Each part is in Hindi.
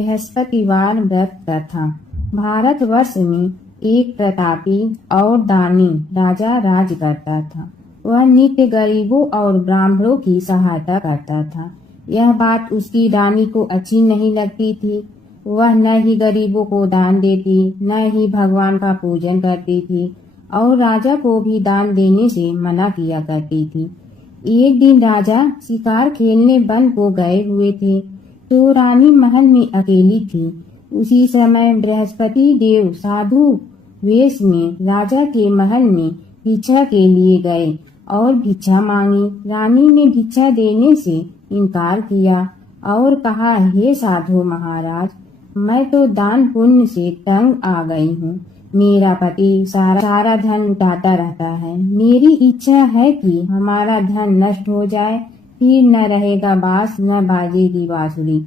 बृहस्पतिवार व्रत कथा। भारतवर्ष में एक प्रतापी और दानी राजा राज करता था। वह नित्य गरीबों और ब्राह्मणों की सहायता करता था। यह बात उसकी रानी को अच्छी नहीं लगती थी। वह न ही गरीबों को दान देती, न ही भगवान का पूजन करती थी और राजा को भी दान देने से मना किया करती थी। एक दिन राजा शिकार खेलने वन को गए हुए थे तो रानी महल में अकेली थी। उसी समय बृहस्पति देव साधु वेश में राजा के महल में भिक्षा के लिए गए और भिक्षा मांगी। रानी ने भिक्षा देने से इनकार किया और कहा, हे साधु महाराज, मैं तो दान पुण्य से तंग आ गई हूँ। मेरा पति सारा धन लुटाता रहता है। मेरी इच्छा है कि हमारा धन नष्ट हो जाए, फिर न रहेगा बांस न बाजेगी बांसुरी।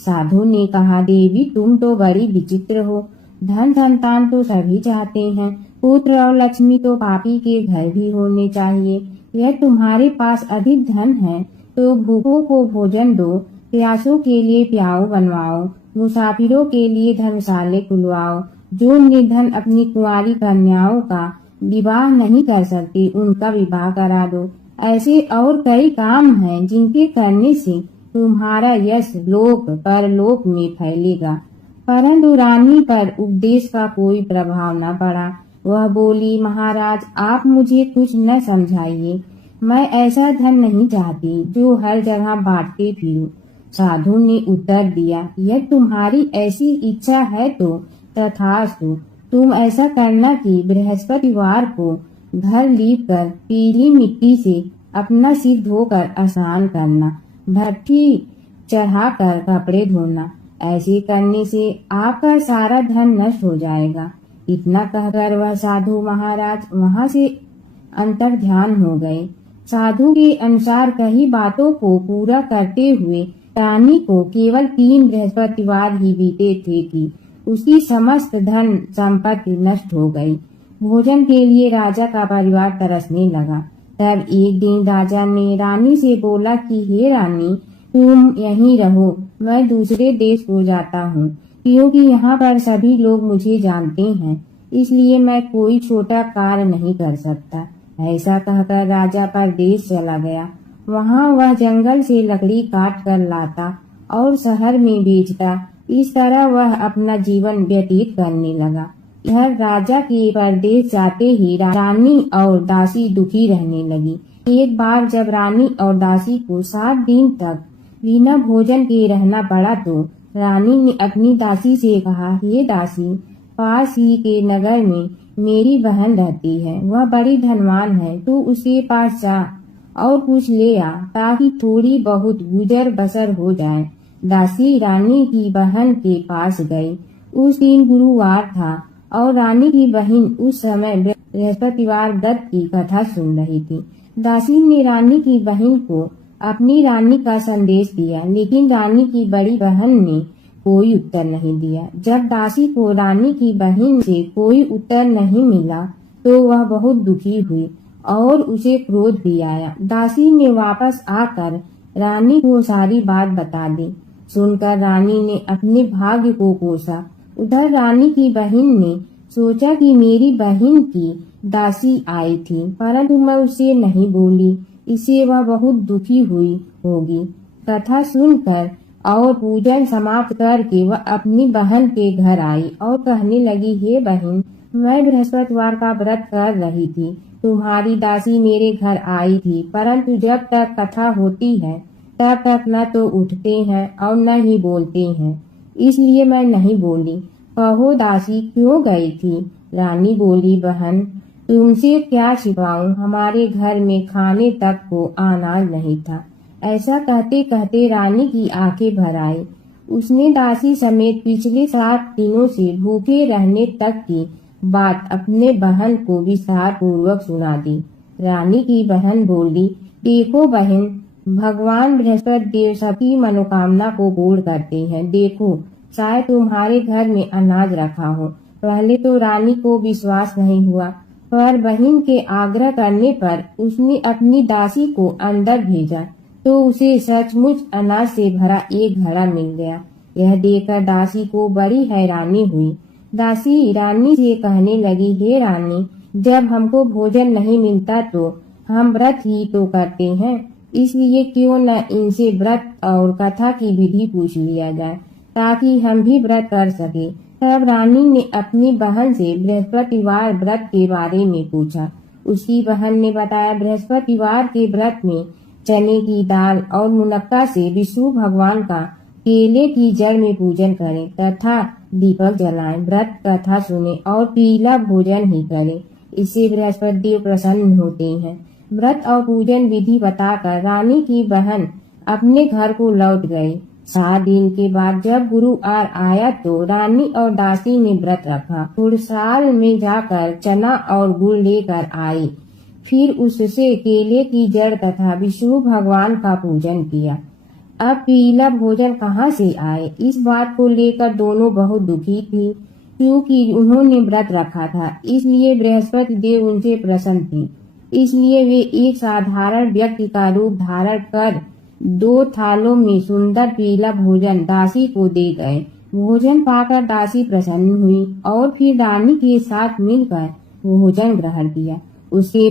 साधु ने कहा, देवी तुम तो बड़ी विचित्र हो। धन संतान तो सभी चाहते हैं, पुत्र और लक्ष्मी तो पापी के घर भी होने चाहिए। यह तुम्हारे पास अधिक धन है तो भूखों को भोजन दो, प्यासों के लिए प्याऊ बनवाओ, मुसाफिरों के लिए धर्मशाले खुलवाओ। जो निर्धन अपनी कुंवारी कन्याओं का विवाह नहीं कर सकती, उनका विवाह करा दो। ऐसे और कई काम हैं जिनके करने से तुम्हारा यश लोक परलोक में फैलेगा। परंतु रानी पर उपदेश का कोई प्रभाव न पड़ा। वह बोली, महाराज आप मुझे कुछ न समझाइए। मैं ऐसा धन नहीं चाहती जो हर जगह बांटते फिरूं। साधु ने उत्तर दिया, यह तुम्हारी ऐसी इच्छा है तो तथास्तु। तुम ऐसा करना कि बृहस्पतिवार को घर लीप कर पीली मिट्टी से अपना सिर धोकर स्नान करना, भट्ठी चढ़ाकर कपड़े धोना। ऐसे करने से आपका सारा धन नष्ट हो जाएगा। इतना कहकर वह साधु महाराज वहां से अंतर ध्यान हो गए। साधु के अनुसार कई बातों को पूरा करते हुए रानी को केवल 3 बृहस्पतिवार ही बीते थे कि उसकी समस्त धन संपत्ति नष्ट हो गई। भोजन के लिए राजा का परिवार तरसने लगा। तब एक दिन राजा ने रानी से बोला कि हे रानी, तुम यहीं रहो, मैं दूसरे देश को जाता हूँ, क्योंकि यहाँ पर सभी लोग मुझे जानते हैं, इसलिए मैं कोई छोटा कार्य नहीं कर सकता। ऐसा कहकर राजा परदेश चला गया। वहाँ वह जंगल से लकड़ी काट कर लाता और शहर में बेचता। इस तरह वह अपना जीवन व्यतीत करने लगा। यह राजा के परदेश जाते ही रानी और दासी दुखी रहने लगी। एक बार जब रानी और दासी को 7 दिन तक बिना भोजन के रहना पड़ा तो रानी ने अपनी दासी से कहा, हे दासी, पास ही के नगर में मेरी बहन रहती है, वह बड़ी धनवान है, तू उसके पास जा और कुछ ले आ ताकि थोड़ी बहुत गुजर बसर हो जाए। दासी रानी की बहन के पास गई। उस दिन गुरुवार था और रानी की बहन उस समय बृहस्पतिवार व्रत की कथा सुन रही थी। दासी ने रानी की बहन को अपनी रानी का संदेश दिया, लेकिन रानी की बड़ी बहन ने कोई उत्तर नहीं दिया। जब दासी को रानी की बहन से कोई उत्तर नहीं मिला तो वह बहुत दुखी हुई और उसे क्रोध भी आया। दासी ने वापस आकर रानी को सारी बात बता दी। सुनकर रानी ने अपने भाग्य को कोसा। उधर रानी की बहन ने सोचा कि मेरी बहन की दासी आई थी, परंतु मैं उसे नहीं बोली, इससे वह बहुत दुखी हुई होगी। कथा सुनकर और पूजन समाप्त करके वह अपनी बहन के घर आई और कहने लगी, हे बहन, मैं बृहस्पतिवार का व्रत कर रही थी। तुम्हारी दासी मेरे घर आई थी, परंतु जब तक कथा होती है तब तक न तो उठते हैं और न ही बोलते हैं, इसलिए मैं नहीं बोली। कहो दासी क्यों गई थी? रानी बोली, बहन तुमसे क्या छिपाऊं, हमारे घर में खाने तक को अनाज नहीं था। ऐसा कहते कहते रानी की आंखें भर आई। उसने दासी समेत पिछले 7 दिनों से भूखे रहने तक की बात अपने बहन को विस्तार पूर्वक सुना दी। रानी की बहन बोली, देखो बहन, भगवान बृहस्पति देव सबकी मनोकामना को पूर्ण करते हैं। देखो, शायद तुम्हारे घर में अनाज रखा हो। पहले तो रानी को विश्वास नहीं हुआ, पर बहन के आग्रह करने पर उसने अपनी दासी को अंदर भेजा तो उसे सचमुच अनाज से भरा एक घड़ा मिल गया। यह देखकर दासी को बड़ी हैरानी हुई। दासी रानी से कहने लगी, हे रानी, जब हमको भोजन नहीं मिलता तो हम व्रत ही तो करते हैं, इसलिए क्यों न इनसे व्रत और कथा की विधि पूछ लिया जाए ताकि हम भी व्रत कर सके। तब रानी ने अपनी बहन से बृहस्पतिवार व्रत के बारे में पूछा। उसकी बहन ने बताया, बृहस्पतिवार के व्रत में चने की दाल और मुनक्का से विष्णु भगवान का केले की जड़ में पूजन करें तथा दीपक जलाएं, व्रत कथा सुने और पीला भोजन ही करें। इससे बृहस्पति देव प्रसन्न होते हैं। व्रत और पूजन विधि बताकर रानी की बहन अपने घर को लौट गई। 7 दिन के बाद जब गुरुवार आया तो रानी और दासी ने व्रत रखा। गुड़साल में जाकर चना और गुड़ लेकर आई, फिर उससे केले की जड़ तथा विष्णु भगवान का पूजन किया। अब पीला भोजन कहाँ से आए, इस बात को लेकर दोनों बहुत दुखी थी, क्योंकि उन्होंने व्रत रखा था, इसलिए बृहस्पति देव उनसे प्रसन्न थे। इसलिए वे एक साधारण व्यक्ति का रूप धारण कर 2 थालों में सुंदर पीला भोजन दासी को दे गए। भोजन पाकर दासी प्रसन्न हुई और फिर रानी के साथ मिलकर भोजन ग्रहण किया। उसके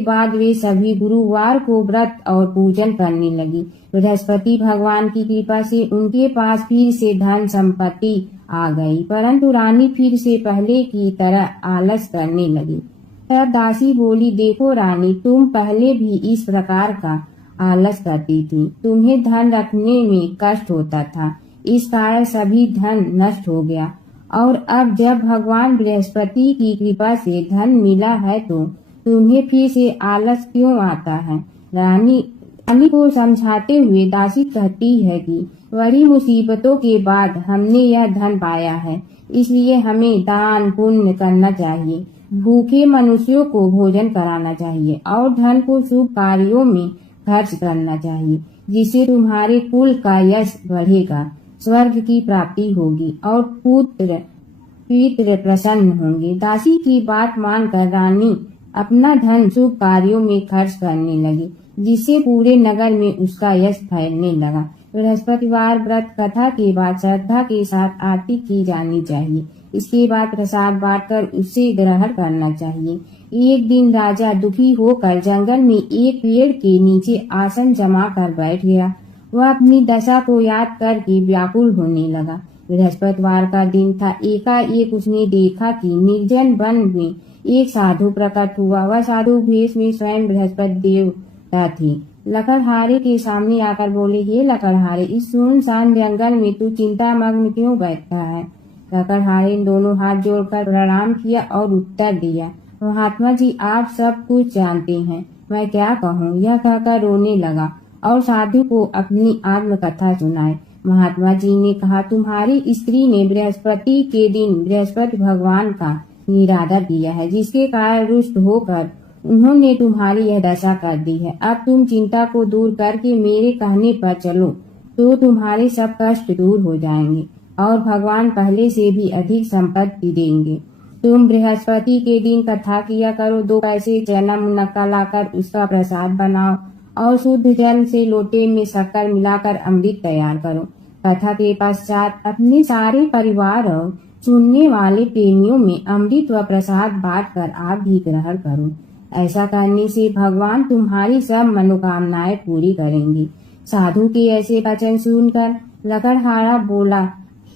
बाद वे सभी गुरुवार को व्रत और पूजन करने लगी। बृहस्पति भगवान की कृपा से उनके पास फिर से धन संपत्ति आ गई, परंतु रानी फिर से पहले की तरह आलस करने लगी। तब दासी बोली, देखो रानी, तुम पहले भी इस प्रकार का आलस करती थी, तुम्हें धन रखने में कष्ट होता था, इस कारण सभी धन नष्ट हो गया, और अब जब भगवान बृहस्पति की कृपा से धन मिला है तो तुम्हें फिर से आलस क्यों आता है। रानी को समझाते हुए दासी कहती है कि बड़ी मुसीबतों के बाद हमने यह धन पाया है, इसलिए हमें दान पुण्य करना चाहिए, भूखे मनुष्यों को भोजन कराना चाहिए और धन को शुभ कार्यों में खर्च करना चाहिए, जिससे तुम्हारे कुल का यश बढ़ेगा, स्वर्ग की प्राप्ति होगी और पितृ प्रसन्न होंगे। दासी की बात मानकर रानी अपना धन शुभ कार्यों में खर्च करने लगी, जिससे पूरे नगर में उसका यश फैलने लगा। बृहस्पतिवार व्रत कथा के बाद श्रद्धा के साथ आरती की जानी चाहिए। इसके बाद प्रसाद बांटकर उससे ग्रहण करना चाहिए। एक दिन राजा दुखी होकर जंगल में एक पेड़ के नीचे आसन जमा कर बैठ गया। वह अपनी दशा को याद करके व्याकुल होने लगा। बृहस्पतिवार का दिन था। एकाएक उसने देखा कि निर्जन वन में एक साधु प्रकट हुआ। वह साधु भेष में स्वयं बृहस्पति देवता थे। लकड़हारे के सामने आकर बोले, हे लकड़हारे, इस सुनसान जंगल में तू चिंता मग्न क्यों बैठा है। लकड़हारे ने दोनों हाथ जोड़कर प्रणाम किया और उत्तर दिया, महात्मा जी, आप सब कुछ जानते हैं, मैं क्या कहूँ। यह कहकर रोने लगा और साधु को अपनी आत्मकथा सुनाई। महात्मा जी ने कहा, तुम्हारी स्त्री ने बृहस्पति के दिन बृहस्पति भगवान का निरादर किया है, जिसके कारण रुष्ट होकर उन्होंने तुम्हारी यह दशा कर दी है। अब तुम चिंता को दूर करके मेरे कहने पर चलो तो तुम्हारे सब कष्ट दूर हो जाएंगे और भगवान पहले से भी अधिक संपत्ति देंगे। तुम बृहस्पति के दिन कथा किया करो। 2 पैसे चना मुनक्का लाकर उसका प्रसाद बनाओ और शुद्ध जल से लोटे में शक्कर मिलाकर अमृत तैयार करो। कथा के पश्चात अपने सारे परिवार और सुनने वाले प्रेमियों में अमृत व प्रसाद बांटकर आप भी ग्रहण करो। ऐसा करने से भगवान तुम्हारी सब मनोकामनाएं पूरी करेंगे। साधु के ऐसे वचन सुनकर लकड़हारा बोला,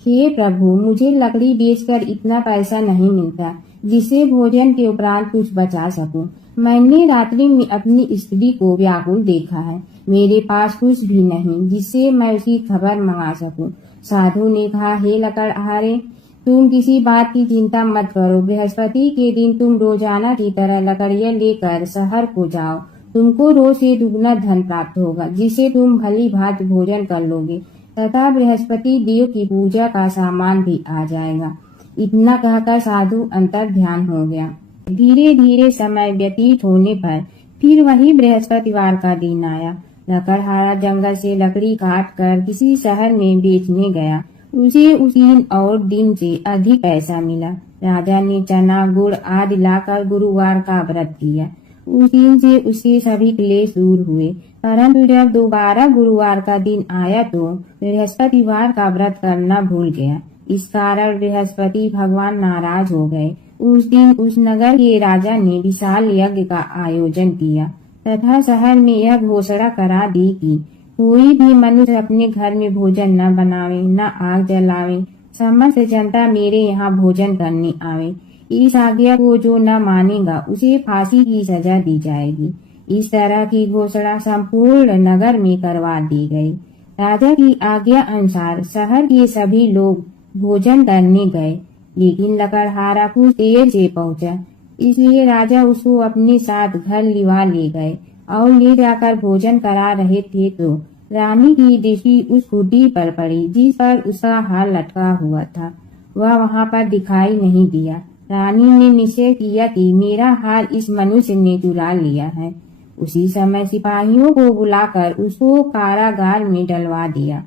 हे प्रभु, मुझे लकड़ी बेचकर इतना पैसा नहीं मिलता जिससे भोजन के उपरांत कुछ बचा सकूं। मैंने रात्रि में अपनी स्त्री को व्याकुल देखा है। मेरे पास कुछ भी नहीं जिससे मैं उसकी खबर मंगा सकूं। साधु ने कहा, हे लकड़हारे, तुम किसी बात की चिंता मत करो। बृहस्पति के दिन तुम रोजाना की तरह लकड़ियां लेकर शहर को जाओ। तुमको रोज से दुगना धन प्राप्त होगा, जिससे तुम भली भांति भोजन कर लोगे तथा बृहस्पति देव की पूजा का सामान भी आ जाएगा। इतना कहकर साधु अंतर ध्यान हो गया। धीरे धीरे समय व्यतीत होने पर फिर वही बृहस्पतिवार का दिन आया। लकड़हारा जंगल से लकड़ी काट कर किसी शहर में बेचने गया। उसे उस दिन और दिन से अधिक पैसा मिला। राजा ने चना गुड़ आदि लाकर गुरुवार का व्रत किया। उस दिन से उसके सभी क्लेश दूर हुए। परंतु जब दोबारा गुरुवार का दिन आया तो बृहस्पतिवार का व्रत करना भूल गया। इस कारण बृहस्पति भगवान नाराज हो गए। उस दिन उस नगर के राजा ने विशाल यज्ञ का आयोजन किया तथा शहर में यह घोषणा करा दी कि कोई भी मनुष्य अपने घर में भोजन न बनावे, न आग जलावे, समस्त जनता मेरे यहाँ भोजन करने आवे। इस आज्ञा को जो न मानेगा उसे फांसी की सजा दी जाएगी। इस तरह की घोषणा संपूर्ण नगर में करवा दी गई। राजा की आज्ञा अनुसार शहर के सभी लोग भोजन करने गए, लेकिन लकड़हारा कुछ देर से पहुंचा, इसलिए राजा उसको अपने साथ घर लिवा ले गए और ले जाकर भोजन करा रहे थे तो रानी की दृष्टि उस खूंटी पर पड़ी जिस पर उसका हार लटका हुआ था। वह वहां पर दिखाई नहीं दिया। रानी ने निश्चय किया कि मेरा हार इस मनुष्य ने चुरा लिया है। उसी समय सिपाहियों को बुलाकर उसको कारागार में डलवा दिया।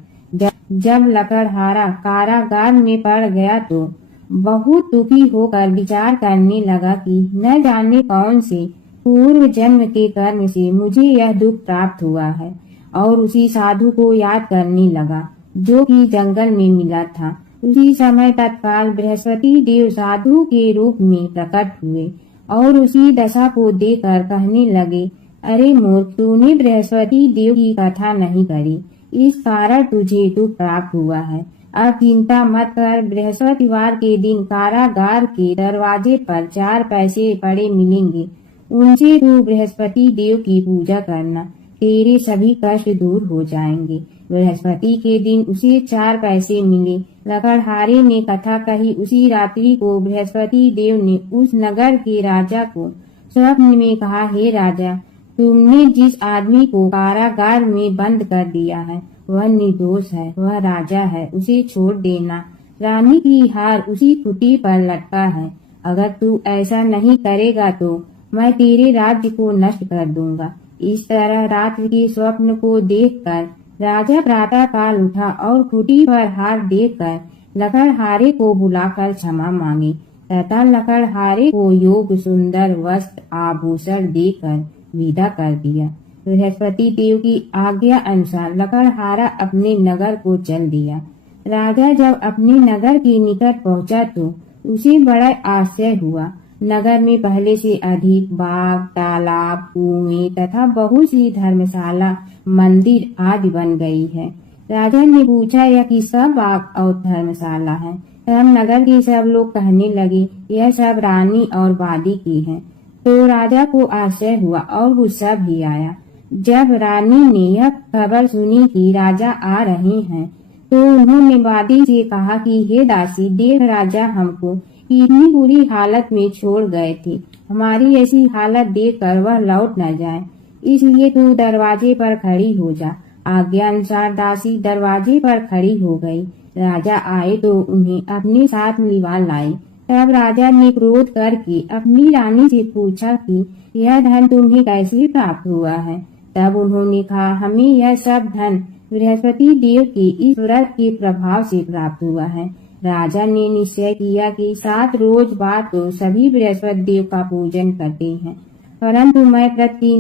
जब लकड़हारा कारागार में पड़ गया तो बहुत दुखी होकर विचार करने लगा कि न जाने कौन से पूर्व जन्म के कर्म से मुझे यह दुख प्राप्त हुआ है, और उसी साधु को याद करने लगा जो कि जंगल में मिला था। उसी समय तत्काल बृहस्पति देव साधु के रूप में प्रकट हुए और उसी दशा को देखकर कहने लगे, अरे मूर्ख, तूने बृहस्पति देव की कथा नहीं करी, इस कारण तुझे दुख प्राप्त हुआ है। अब चिंता मत कर, बृहस्पतिवार के दिन कारागार के दरवाजे पर 4 पैसे पड़े मिलेंगे, उनसे तू बृहस्पति देव की पूजा करना, तेरे सभी कष्ट दूर हो जाएंगे। बृहस्पति के दिन उसे 4 पैसे मिले। लकड़हारे ने कथा कही। उसी रात्रि को बृहस्पति देव ने उस नगर के राजा को स्वप्न में कहा, हे राजा, तुमने जिस आदमी को कारागार में बंद कर दिया है वह निर्दोष है, वह राजा है, उसे छोड़ देना। रानी की हार उसी खूंटी पर लटका है। अगर तू ऐसा नहीं करेगा तो मैं तेरे राज्य को नष्ट कर दूंगा। इस तरह रात्रि के स्वप्न को देखकर राजा प्रातः काल उठा और खूंटी पर हार देखकर लकड़हारे को बुलाकर क्षमा मांगी तथा लकड़हारे को योग सुंदर वस्त्र आभूषण देकर विदा कर दिया। बृहस्पति देव की आज्ञा अनुसार लकड़हारा अपने नगर को चल दिया। राजा जब अपने नगर के निकट पहुंचा तो उसे बड़ा आश्चर्य हुआ। नगर में पहले से अधिक बाग, तालाब, कुएं तथा बहुत सी धर्मशाला, मंदिर आदि बन गई है। राजा ने पूछा, यह किसका बाग और धर्मशाला है? तब नगर के सब लोग कहने लगे, यह सब रानी और वादी की है। तो राजा को आश्चर्य हुआ और गुस्सा भी आया। जब रानी ने यह खबर सुनी कि राजा आ रहे हैं तो उन्होंने वादी से कहा कि हे दासी, देख राजा हमको इतनी बुरी हालत में छोड़ गए थे, हमारी ऐसी हालत देखकर वह लौट न जाए, इसलिए तू दरवाजे पर खड़ी हो जा। आज्ञा अनुसार दासी दरवाजे पर खड़ी हो गई। राजा आए तो उन्हें अपने साथ लिवा लाए। तब राजा ने क्रोध करके अपनी रानी से पूछा कि यह धन तुम्हें कैसे प्राप्त हुआ है? तब उन्होंने कहा, हमें यह सब धन बृहस्पति देव के इस व्रत के प्रभाव से प्राप्त हुआ है। राजा ने निश्चय किया कि 7 रोज बाद तो सभी बृहस्पति देव का पूजन करते हैं, परंतु मैं प्रति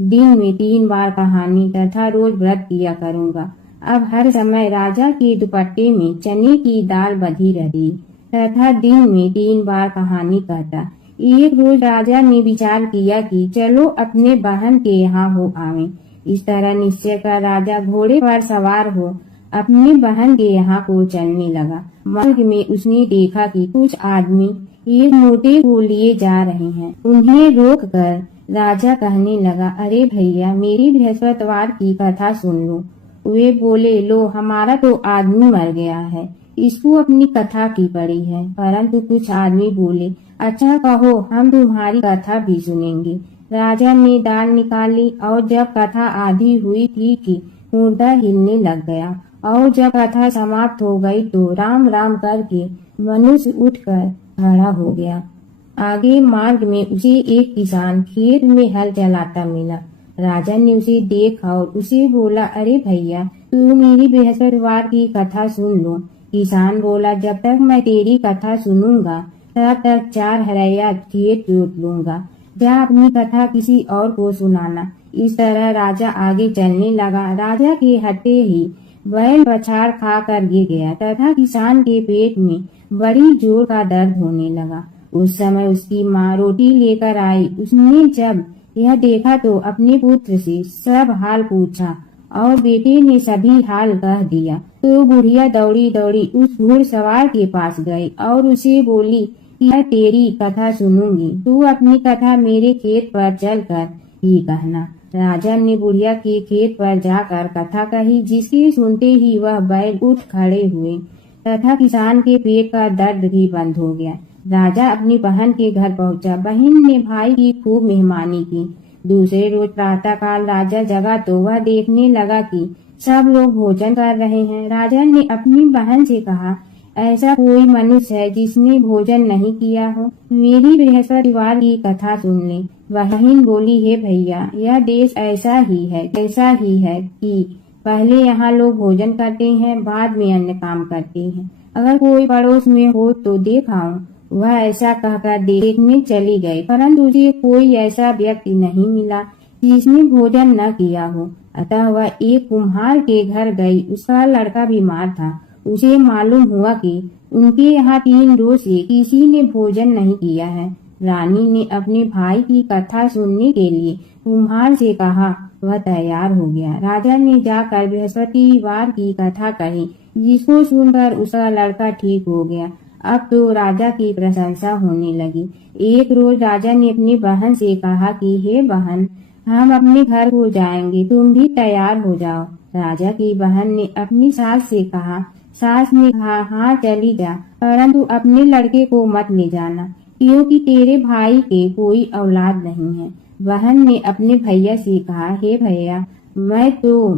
दिन में 3 बार कहानी तथा रोज व्रत किया करूँगा। अब हर समय राजा के दुपट्टे में चने की दाल बधी रहती तथा दिन में 3 बार कहानी कहता। एक रोज राजा ने विचार किया कि चलो अपने बहन के यहाँ हो आवे। इस तरह निश्चय कर राजा घोड़े पर सवार हो अपनी बहन के यहाँ को चलने लगा। मार्ग में उसने देखा कि कुछ आदमी एक मोटे को लिए जा रहे हैं। उन्हें रोक कर राजा कहने लगा, अरे भैया, मेरी बृहस्पतिवार की कथा सुन लो। वे बोले, लो, हमारा तो आदमी मर गया है, इसको अपनी कथा की पड़ी है। परंतु कुछ आदमी बोले, अच्छा कहो, हम तुम्हारी कथा भी सुनेंगे। राजा ने दाल निकाली और जब कथा आधी हुई थी कि मुर्दा हिलने लग गया और जब कथा समाप्त हो गई तो राम राम करके मनुष्य उठकर खड़ा हो गया। आगे मार्ग में उसे एक किसान खेत में हल चलाता मिला। राजा ने उसे देखा और उसे बोला, अरे भैया, तू मेरी बृहस्पतिवार की कथा सुन लो। किसान बोला, जब तक मैं तेरी कथा सुनूंगा तब तक 4 हरैया खेत जोत लूंगा। जा अपनी कथा किसी और को सुनाना। इस तरह राजा आगे चलने लगा। राजा के हटते ही बैल पछाड़ खाकर गिर गया तथा किसान के पेट में बड़ी जोर का दर्द होने लगा। उस समय उसकी माँ रोटी लेकर आई। उसने जब यह देखा तो अपने पुत्र से सब हाल पूछा और बेटे ने सभी हाल कह दिया। तो बुढ़िया दौड़ी दौड़ी उस घुड़सवार के पास गई और उसे बोली, मैं तेरी कथा सुनूंगी, तू अपनी कथा मेरे खेत पर चलकर ही कहना। राजा ने बुढ़िया के खेत पर जाकर कथा कही, जिसके सुनते ही वह बैल उठ खड़े हुए तथा किसान के पेट का दर्द भी बंद हो गया। राजा अपनी बहन के घर पहुंचा। बहन ने भाई की खूब मेहमानी की। दूसरे रोज प्रातः काल राजा जगा तो वह देखने लगा कि सब लोग भोजन कर रहे हैं। राजा ने अपनी बहन से कहा, ऐसा कोई मनुष्य है जिसने भोजन नहीं किया हो, मेरी बृहस्पतिवार की कथा सुन ले। बहन बोली, हे भैया, यह देश ऐसा ही है कि पहले यहाँ लोग भोजन करते हैं, बाद में अन्य काम करते हैं। अगर कोई पड़ोस में हो तो देखाऊं। वह ऐसा कहकर देखने चली गई, परंतु उसे कोई ऐसा व्यक्ति नहीं मिला जिसने भोजन न किया हो। अतः वह एक कुम्हार के घर गई। उसका लड़का बीमार था। उसे मालूम हुआ कि उनके यहाँ 3 रोज से किसी ने भोजन नहीं किया है। रानी ने अपने भाई की कथा सुनने के लिए कुम्हार से कहा। वह तैयार हो गया। राजा ने जाकर बृहस्पतिवार की कथा कही, जिसको सुनकर उसका लड़का ठीक हो गया। अब तो राजा की प्रशंसा होने लगी। एक रोज राजा ने अपनी बहन से कहा कि हे बहन, हम अपने घर को जाएंगे, तुम भी तैयार हो जाओ। राजा की बहन ने अपनी सास से कहा। सास ने कहा, हाँ चली जा, परंतु अपने लड़के को मत ले जाना, क्योंकि तेरे भाई के कोई औलाद नहीं है। बहन ने अपने भैया से कहा, हे भैया, मैं तो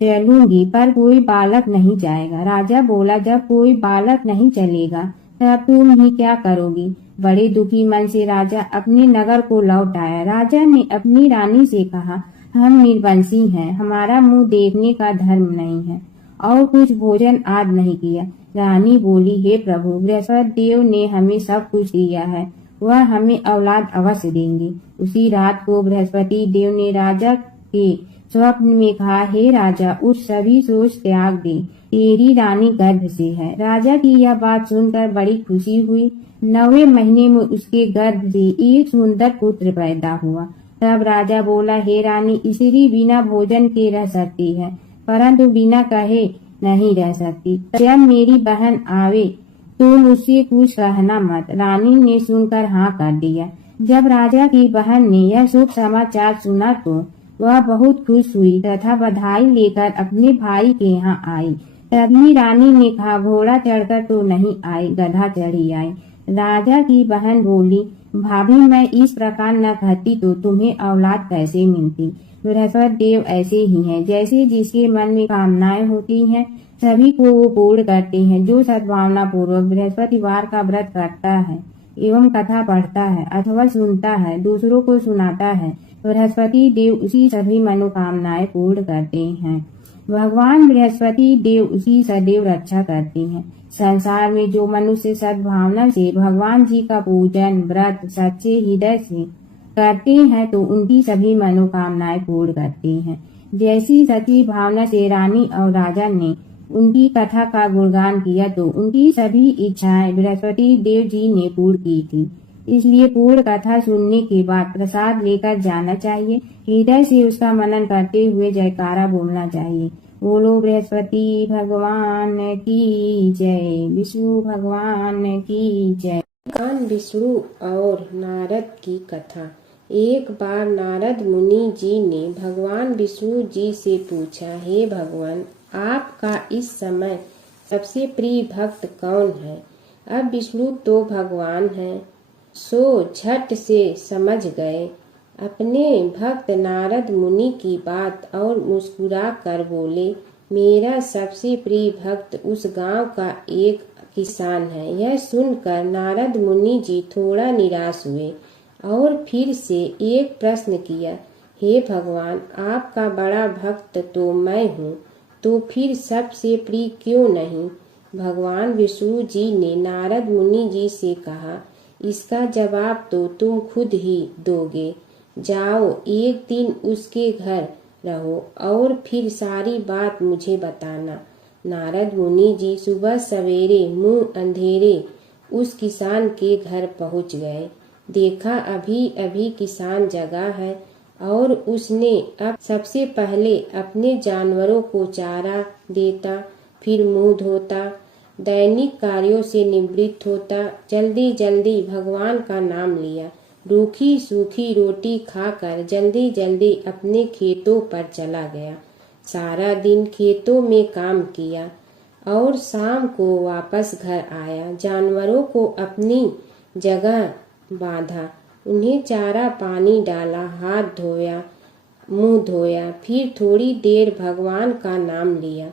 चलूंगी पर कोई बालक नहीं जाएगा। राजा बोला, जब कोई बालक नहीं चलेगा तब तुम ही क्या करोगी। बड़े दुखी मन से राजा अपने नगर को लौट आया। राजा ने अपनी रानी से कहा, हम निर्वंशी हैं, हमारा मुंह देखने का धर्म नहीं है और कुछ भोजन आज नहीं किया। रानी बोली, हे प्रभु, बृहस्पति देव ने हमें सब कुछ दिया है, वह हमें औलाद अवश्य देंगे। उसी रात को बृहस्पति देव ने राजा के स्वप्न में कहा, हे राजा, उठ सभी सोच त्याग दे, तेरी रानी गर्भ से है। राजा की यह बात सुनकर बड़ी खुशी हुई। 9वें महीने में उसके गर्भ से एक सुंदर पुत्र पैदा हुआ। तब राजा बोला, हे रानी, स्त्री बिना भोजन के रह सकती है, परंतु बिना कहे नहीं रह सकती। जब मेरी बहन आवे तुम उससे कुछ कहना मत। रानी ने सुनकर हाँ कर दिया। जब राजा की बहन ने यह शुभ समाचार सुना तो वह बहुत खुश हुई तथा बधाई लेकर अपने भाई के यहाँ आई। तभी रानी ने कहा, घोड़ा चढ़कर तो नहीं आई, गधा चढ़ी आई। राजा की बहन बोली, भाभी, मैं इस प्रकार न कहती तो तुम्हें औलाद कैसे मिलती। बृहस्पति देव ऐसे ही हैं, जैसे जिसके मन में कामनाएं होती हैं सभी को वो पूर्ण करते हैं। जो सद्भावना पूर्वक बृहस्पतिवार का व्रत करता है एवं कथा पढ़ता है अथवा सुनता है, दूसरों को सुनाता है, बृहस्पति देव उसी सभी मनोकामनाएं पूर्ण करते हैं। भगवान बृहस्पति देव उसी सदैव रक्षा करते हैं। संसार में जो मनुष्य सद्भावना से भगवान जी का पूजन व्रत सच्चे हृदय से करते हैं तो उनकी सभी मनोकामनाएं पूर्ण करते हैं। जैसी सच्ची भावना से रानी और राजा ने उनकी कथा का गुणगान किया तो उनकी सभी इच्छाएं बृहस्पति देव जी ने पूर्ण की थी। इसलिए पूर्ण कथा सुनने के बाद प्रसाद लेकर जाना चाहिए। हृदय से उसका मनन करते हुए जयकारा बोलना चाहिए। बोलो बृहस्पति भगवान की जय, विष्णु भगवान की जय। भगवान विष्णु और नारद की कथा। एक बार नारद मुनि जी ने भगवान विष्णु जी से पूछा, हे भगवान, आपका इस समय सबसे प्रिय भक्त कौन है। अब विष्णु तो भगवान हैं, सो झट से समझ गए अपने भक्त नारद मुनि की बात और मुस्कुरा कर बोले, मेरा सबसे प्रिय भक्त उस गांव का एक किसान है। यह सुनकर नारद मुनि जी थोड़ा निराश हुए और फिर से एक प्रश्न किया, हे भगवान, आपका बड़ा भक्त तो मैं हूँ, तो फिर सबसे प्रिय क्यों नहीं। भगवान विष्णु जी ने नारद मुनि जी से कहा, इसका जवाब तो तुम खुद ही दोगे। जाओ एक दिन उसके घर रहो और फिर सारी बात मुझे बताना। नारद मुनि जी सुबह सवेरे मुंह अंधेरे उस किसान के घर पहुंच गए। देखा अभी अभी किसान जगा है और उसने अब सबसे पहले अपने जानवरों को चारा देता, फिर मुंह धोता, दैनिक कार्यों से निवृत्त होता, जल्दी जल्दी भगवान का नाम लिया, रूखी सूखी रोटी खाकर जल्दी जल्दी अपने खेतों पर चला गया। सारा दिन खेतों में काम किया और शाम को वापस घर आया। जानवरों को अपनी जगह बांधा, उन्हें चारा पानी डाला, हाथ धोया, मुंह धोया, फिर थोड़ी देर भगवान का नाम लिया,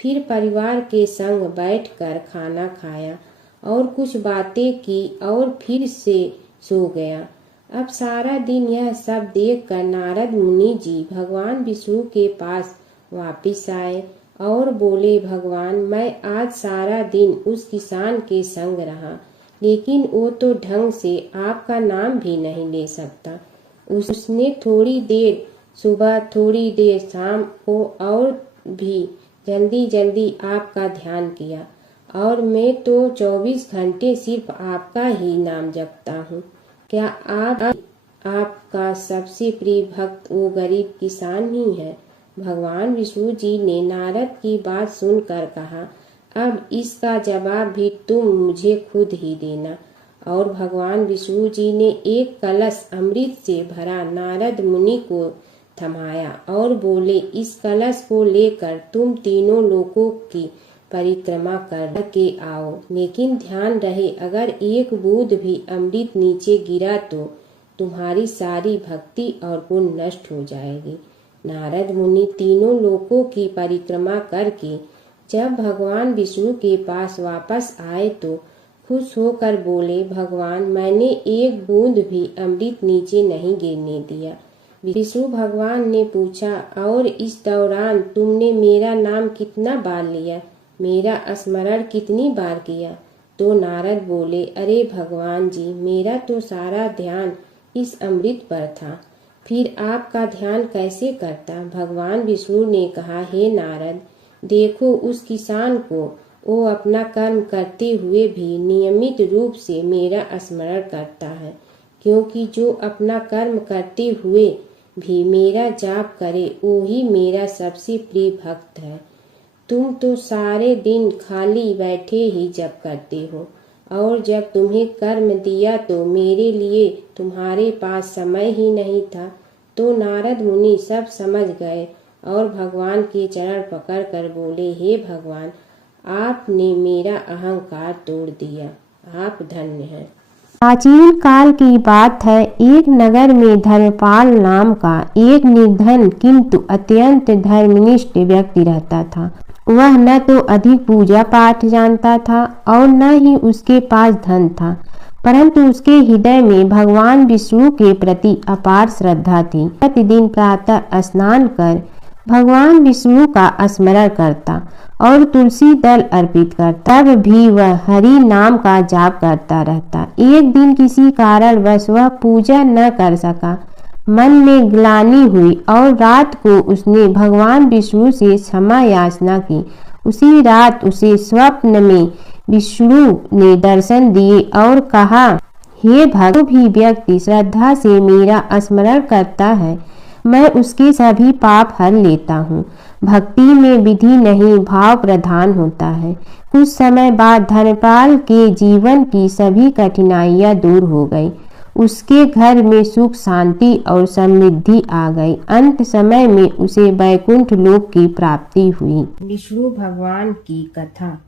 फिर परिवार के संग बैठकर खाना खाया और कुछ बातें की और फिर से सो गया। अब सारा दिन यह सब देखकर नारद मुनि जी भगवान विष्णु के पास वापिस आए और बोले, भगवान मैं आज सारा दिन उस किसान के संग रहा, लेकिन वो तो ढंग से आपका नाम भी नहीं ले सकता। उसने थोड़ी देर सुबह थोड़ी देर शाम को और भी जल्दी जल्दी आपका ध्यान किया और मैं तो 24 घंटे सिर्फ आपका ही नाम जपता हूँ। क्या आपका सबसे प्रिय भक्त वो गरीब किसान ही है? भगवान विष्णु जी ने नारद की बात सुनकर कहा, अब इसका जवाब भी तुम मुझे खुद ही देना। और भगवान विष्णु जी ने एक कलश अमृत से भरा नारद मुनि को थमाया और बोले, इस कलश को लेकर तुम तीनों लोकों की परिक्रमा कर के आओ, लेकिन ध्यान रहे अगर एक बूंद भी अमृत नीचे गिरा तो तुम्हारी सारी भक्ति और गुण नष्ट हो जाएगी। नारद मुनि तीनों लोकों की परिक्रमा करके जब भगवान विष्णु के पास वापस आए तो खुश होकर बोले, भगवान मैंने एक बूंद भी अमृत नीचे नहीं गिरने दिया। विष्णु भगवान ने पूछा, और इस दौरान तुमने मेरा नाम कितना बार लिया, मेरा स्मरण कितनी बार किया? तो नारद बोले, अरे भगवान जी मेरा तो सारा ध्यान इस अमृत पर था, फिर आपका ध्यान कैसे करता? भगवान विष्णु ने कहा, हे नारद देखो उस किसान को, वो अपना कर्म करते हुए भी नियमित रूप से मेरा स्मरण करता है, क्योंकि जो अपना कर्म करते हुए भी मेरा जाप करे वो ही मेरा सबसे प्रिय भक्त है। तुम तो सारे दिन खाली बैठे ही जप करते हो और जब तुम्हें कर्म दिया तो मेरे लिए तुम्हारे पास समय ही नहीं था। तो नारद मुनि सब समझ गए और भगवान के चरण पकड़ कर बोले, हे भगवान आपने मेरा अहंकार तोड़ दिया, आप धन्य हैं। प्राचीन काल की बात है। एक नगर में धर्मपाल नाम का एक निर्धन किंतु अत्यंत धर्मनिष्ठ व्यक्ति रहता था। वह न तो अधिक पूजा पाठ जानता था और न ही उसके पास धन था, परंतु उसके हृदय में भगवान विष्णु के प्रति अपार श्रद्धा थी। प्रतिदिन प्रातः स्नान कर भगवान विष्णु का स्मरण करता और तुलसी दल अर्पित करता, तब भी वह हरि नाम का जाप करता रहता। एक दिन किसी कारणवश वह पूजा न कर सका, मन में ग्लानि हुई और रात को उसने भगवान विष्णु से क्षमा याचना की। उसी रात उसे स्वप्न में विष्णु ने दर्शन दिए और कहा, हे भक्त, जो भी व्यक्ति श्रद्धा से मेरा स्मरण करता है मैं उसके सभी पाप हर लेता हूँ। भक्ति में विधि नहीं भाव प्रधान होता है। कुछ समय बाद धर्मपाल के जीवन की सभी कठिनाइयाँ दूर हो गई। उसके घर में सुख शांति और समृद्धि आ गई। अंत समय में उसे वैकुंठ लोक की प्राप्ति हुई। विष्णु भगवान की कथा।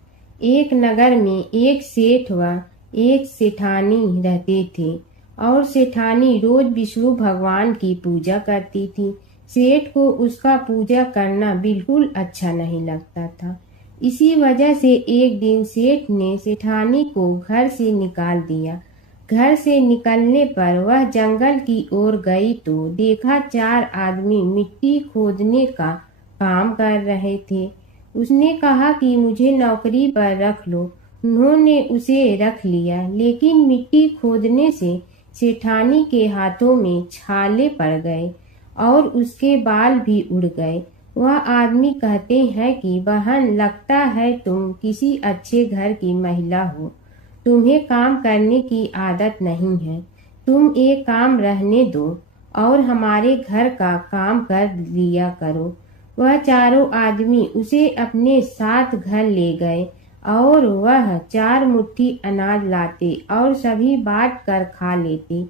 एक नगर में एक सेठ व एक सेठानी रहते थे और सेठानी रोज विष्णु भगवान की पूजा करती थी। सेठ को उसका पूजा करना बिल्कुल अच्छा नहीं लगता था। इसी वजह से एक दिन सेठ ने सेठानी को घर से निकाल दिया। घर से निकलने पर वह जंगल की ओर गई तो देखा 4 आदमी मिट्टी खोदने का काम कर रहे थे। उसने कहा कि मुझे नौकरी पर रख लो। उन्होंने उसे रख लिया, लेकिन मिट्टी खोदने से सेठानी के हाथों में छाले पड़ गए और उसके बाल भी उड़ गए। वह आदमी कहते हैं कि बहन, लगता है तुम किसी अच्छे घर की महिला हो, तुम्हें काम करने की आदत नहीं है। तुम एक काम रहने दो और हमारे घर का काम कर लिया करो। वह चारों आदमी उसे अपने साथ घर ले गए और वह 4 मुट्ठी अनाज लाते और सभी बांट कर खा लेते।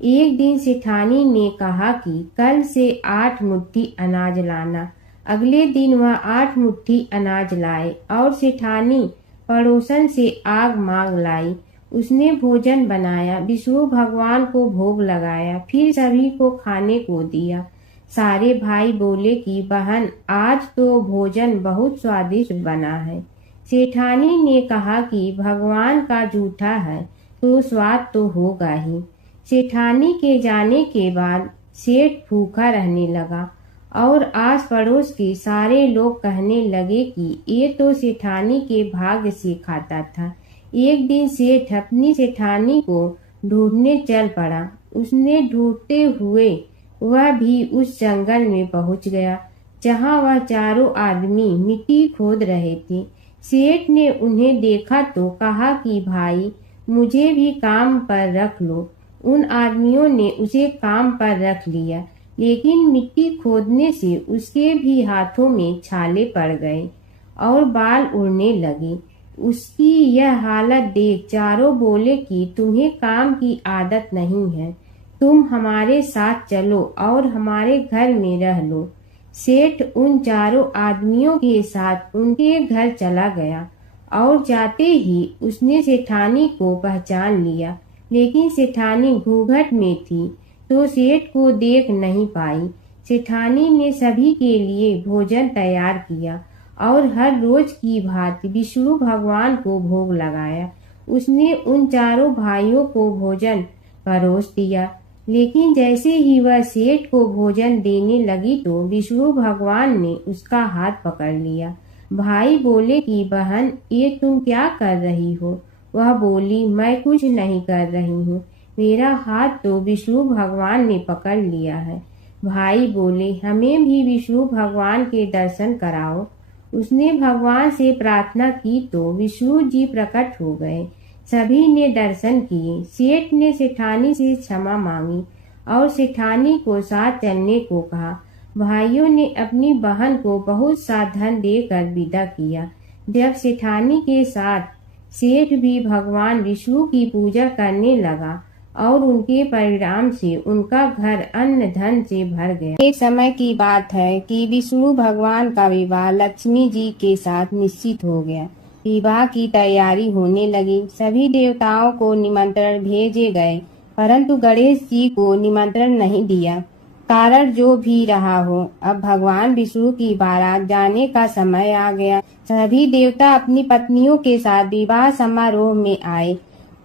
एक दिन सेठानी ने कहा कि कल से 8 मुट्ठी अनाज लाना। अगले दिन वह 8 मुट्ठी अनाज लाए और सेठानी पड़ोसन से आग मांग लाई। उसने भोजन बनाया, विष्णु भगवान को भोग लगाया, फिर सभी को खाने को दिया। सारे भाई बोले कि बहन, आज तो भोजन बहुत स्वादिष्ट बना है। सेठानी ने कहा कि भगवान का जूठा है तो स्वाद तो होगा ही। सेठानी के जाने के बाद सेठ भूखा रहने लगा और आस पड़ोस के सारे लोग कहने लगे कि ये तो सेठानी के भाग्य से खाता था। एक दिन सेठ अपनी सेठानी को ढूंढने चल पड़ा। उसने ढूंढते हुए वह भी उस जंगल में पहुंच गया जहां वह चारों आदमी मिट्टी खोद रहे थे। सेठ ने उन्हें देखा तो कहा कि भाई, मुझे भी काम पर रख लो। उन आदमियों ने उसे काम पर रख लिया, लेकिन मिट्टी खोदने से उसके भी हाथों में छाले पड़ गए और बाल उड़ने लगे। उसकी यह हालत देख चारों बोले कि तुम्हें काम की आदत नहीं है, तुम हमारे साथ चलो और हमारे घर में रह लो। सेठ उन चारों आदमियों के साथ उनके घर चला गया और जाते ही उसने सेठानी को पहचान लिया, लेकिन सेठानी घूंघट में थी तो सेठ को देख नहीं पाई। सेठानी ने सभी के लिए भोजन तैयार किया और हर रोज की भांति विष्णु भगवान को भोग लगाया। उसने उन चारों भाइयों को भोजन परोस दिया, लेकिन जैसे ही वह सेठ को भोजन देने लगी तो विष्णु भगवान ने उसका हाथ पकड़ लिया। भाई बोले कि बहन, ये तुम क्या कर रही हो? वह बोली, मैं कुछ नहीं कर रही हूँ, मेरा हाथ तो विष्णु भगवान ने पकड़ लिया है। भाई बोले, हमें भी विष्णु भगवान के दर्शन कराओ। उसने भगवान से प्रार्थना की तो विष्णु जी प्रकट हो गए। सभी ने दर्शन किए। सेठ ने सेठानी से क्षमा मांगी और सेठानी को साथ चलने को कहा। भाइयों ने अपनी बहन को बहुत सा धन देकर विदा किया। जब सेठानी के साथ सेठ भी भगवान विष्णु की पूजा करने लगा और उनके परिणाम से उनका घर अन्न धन से भर गया। एक समय की बात है कि विष्णु भगवान का विवाह लक्ष्मी जी के साथ निश्चित हो गया। विवाह की तैयारी होने लगी। सभी देवताओं को निमंत्रण भेजे गए, परंतु गणेश जी को निमंत्रण नहीं दिया। कारण जो भी रहा हो, अब भगवान विष्णु की बारात जाने का समय आ गया। सभी देवता अपनी पत्नियों के साथ विवाह समारोह में आए।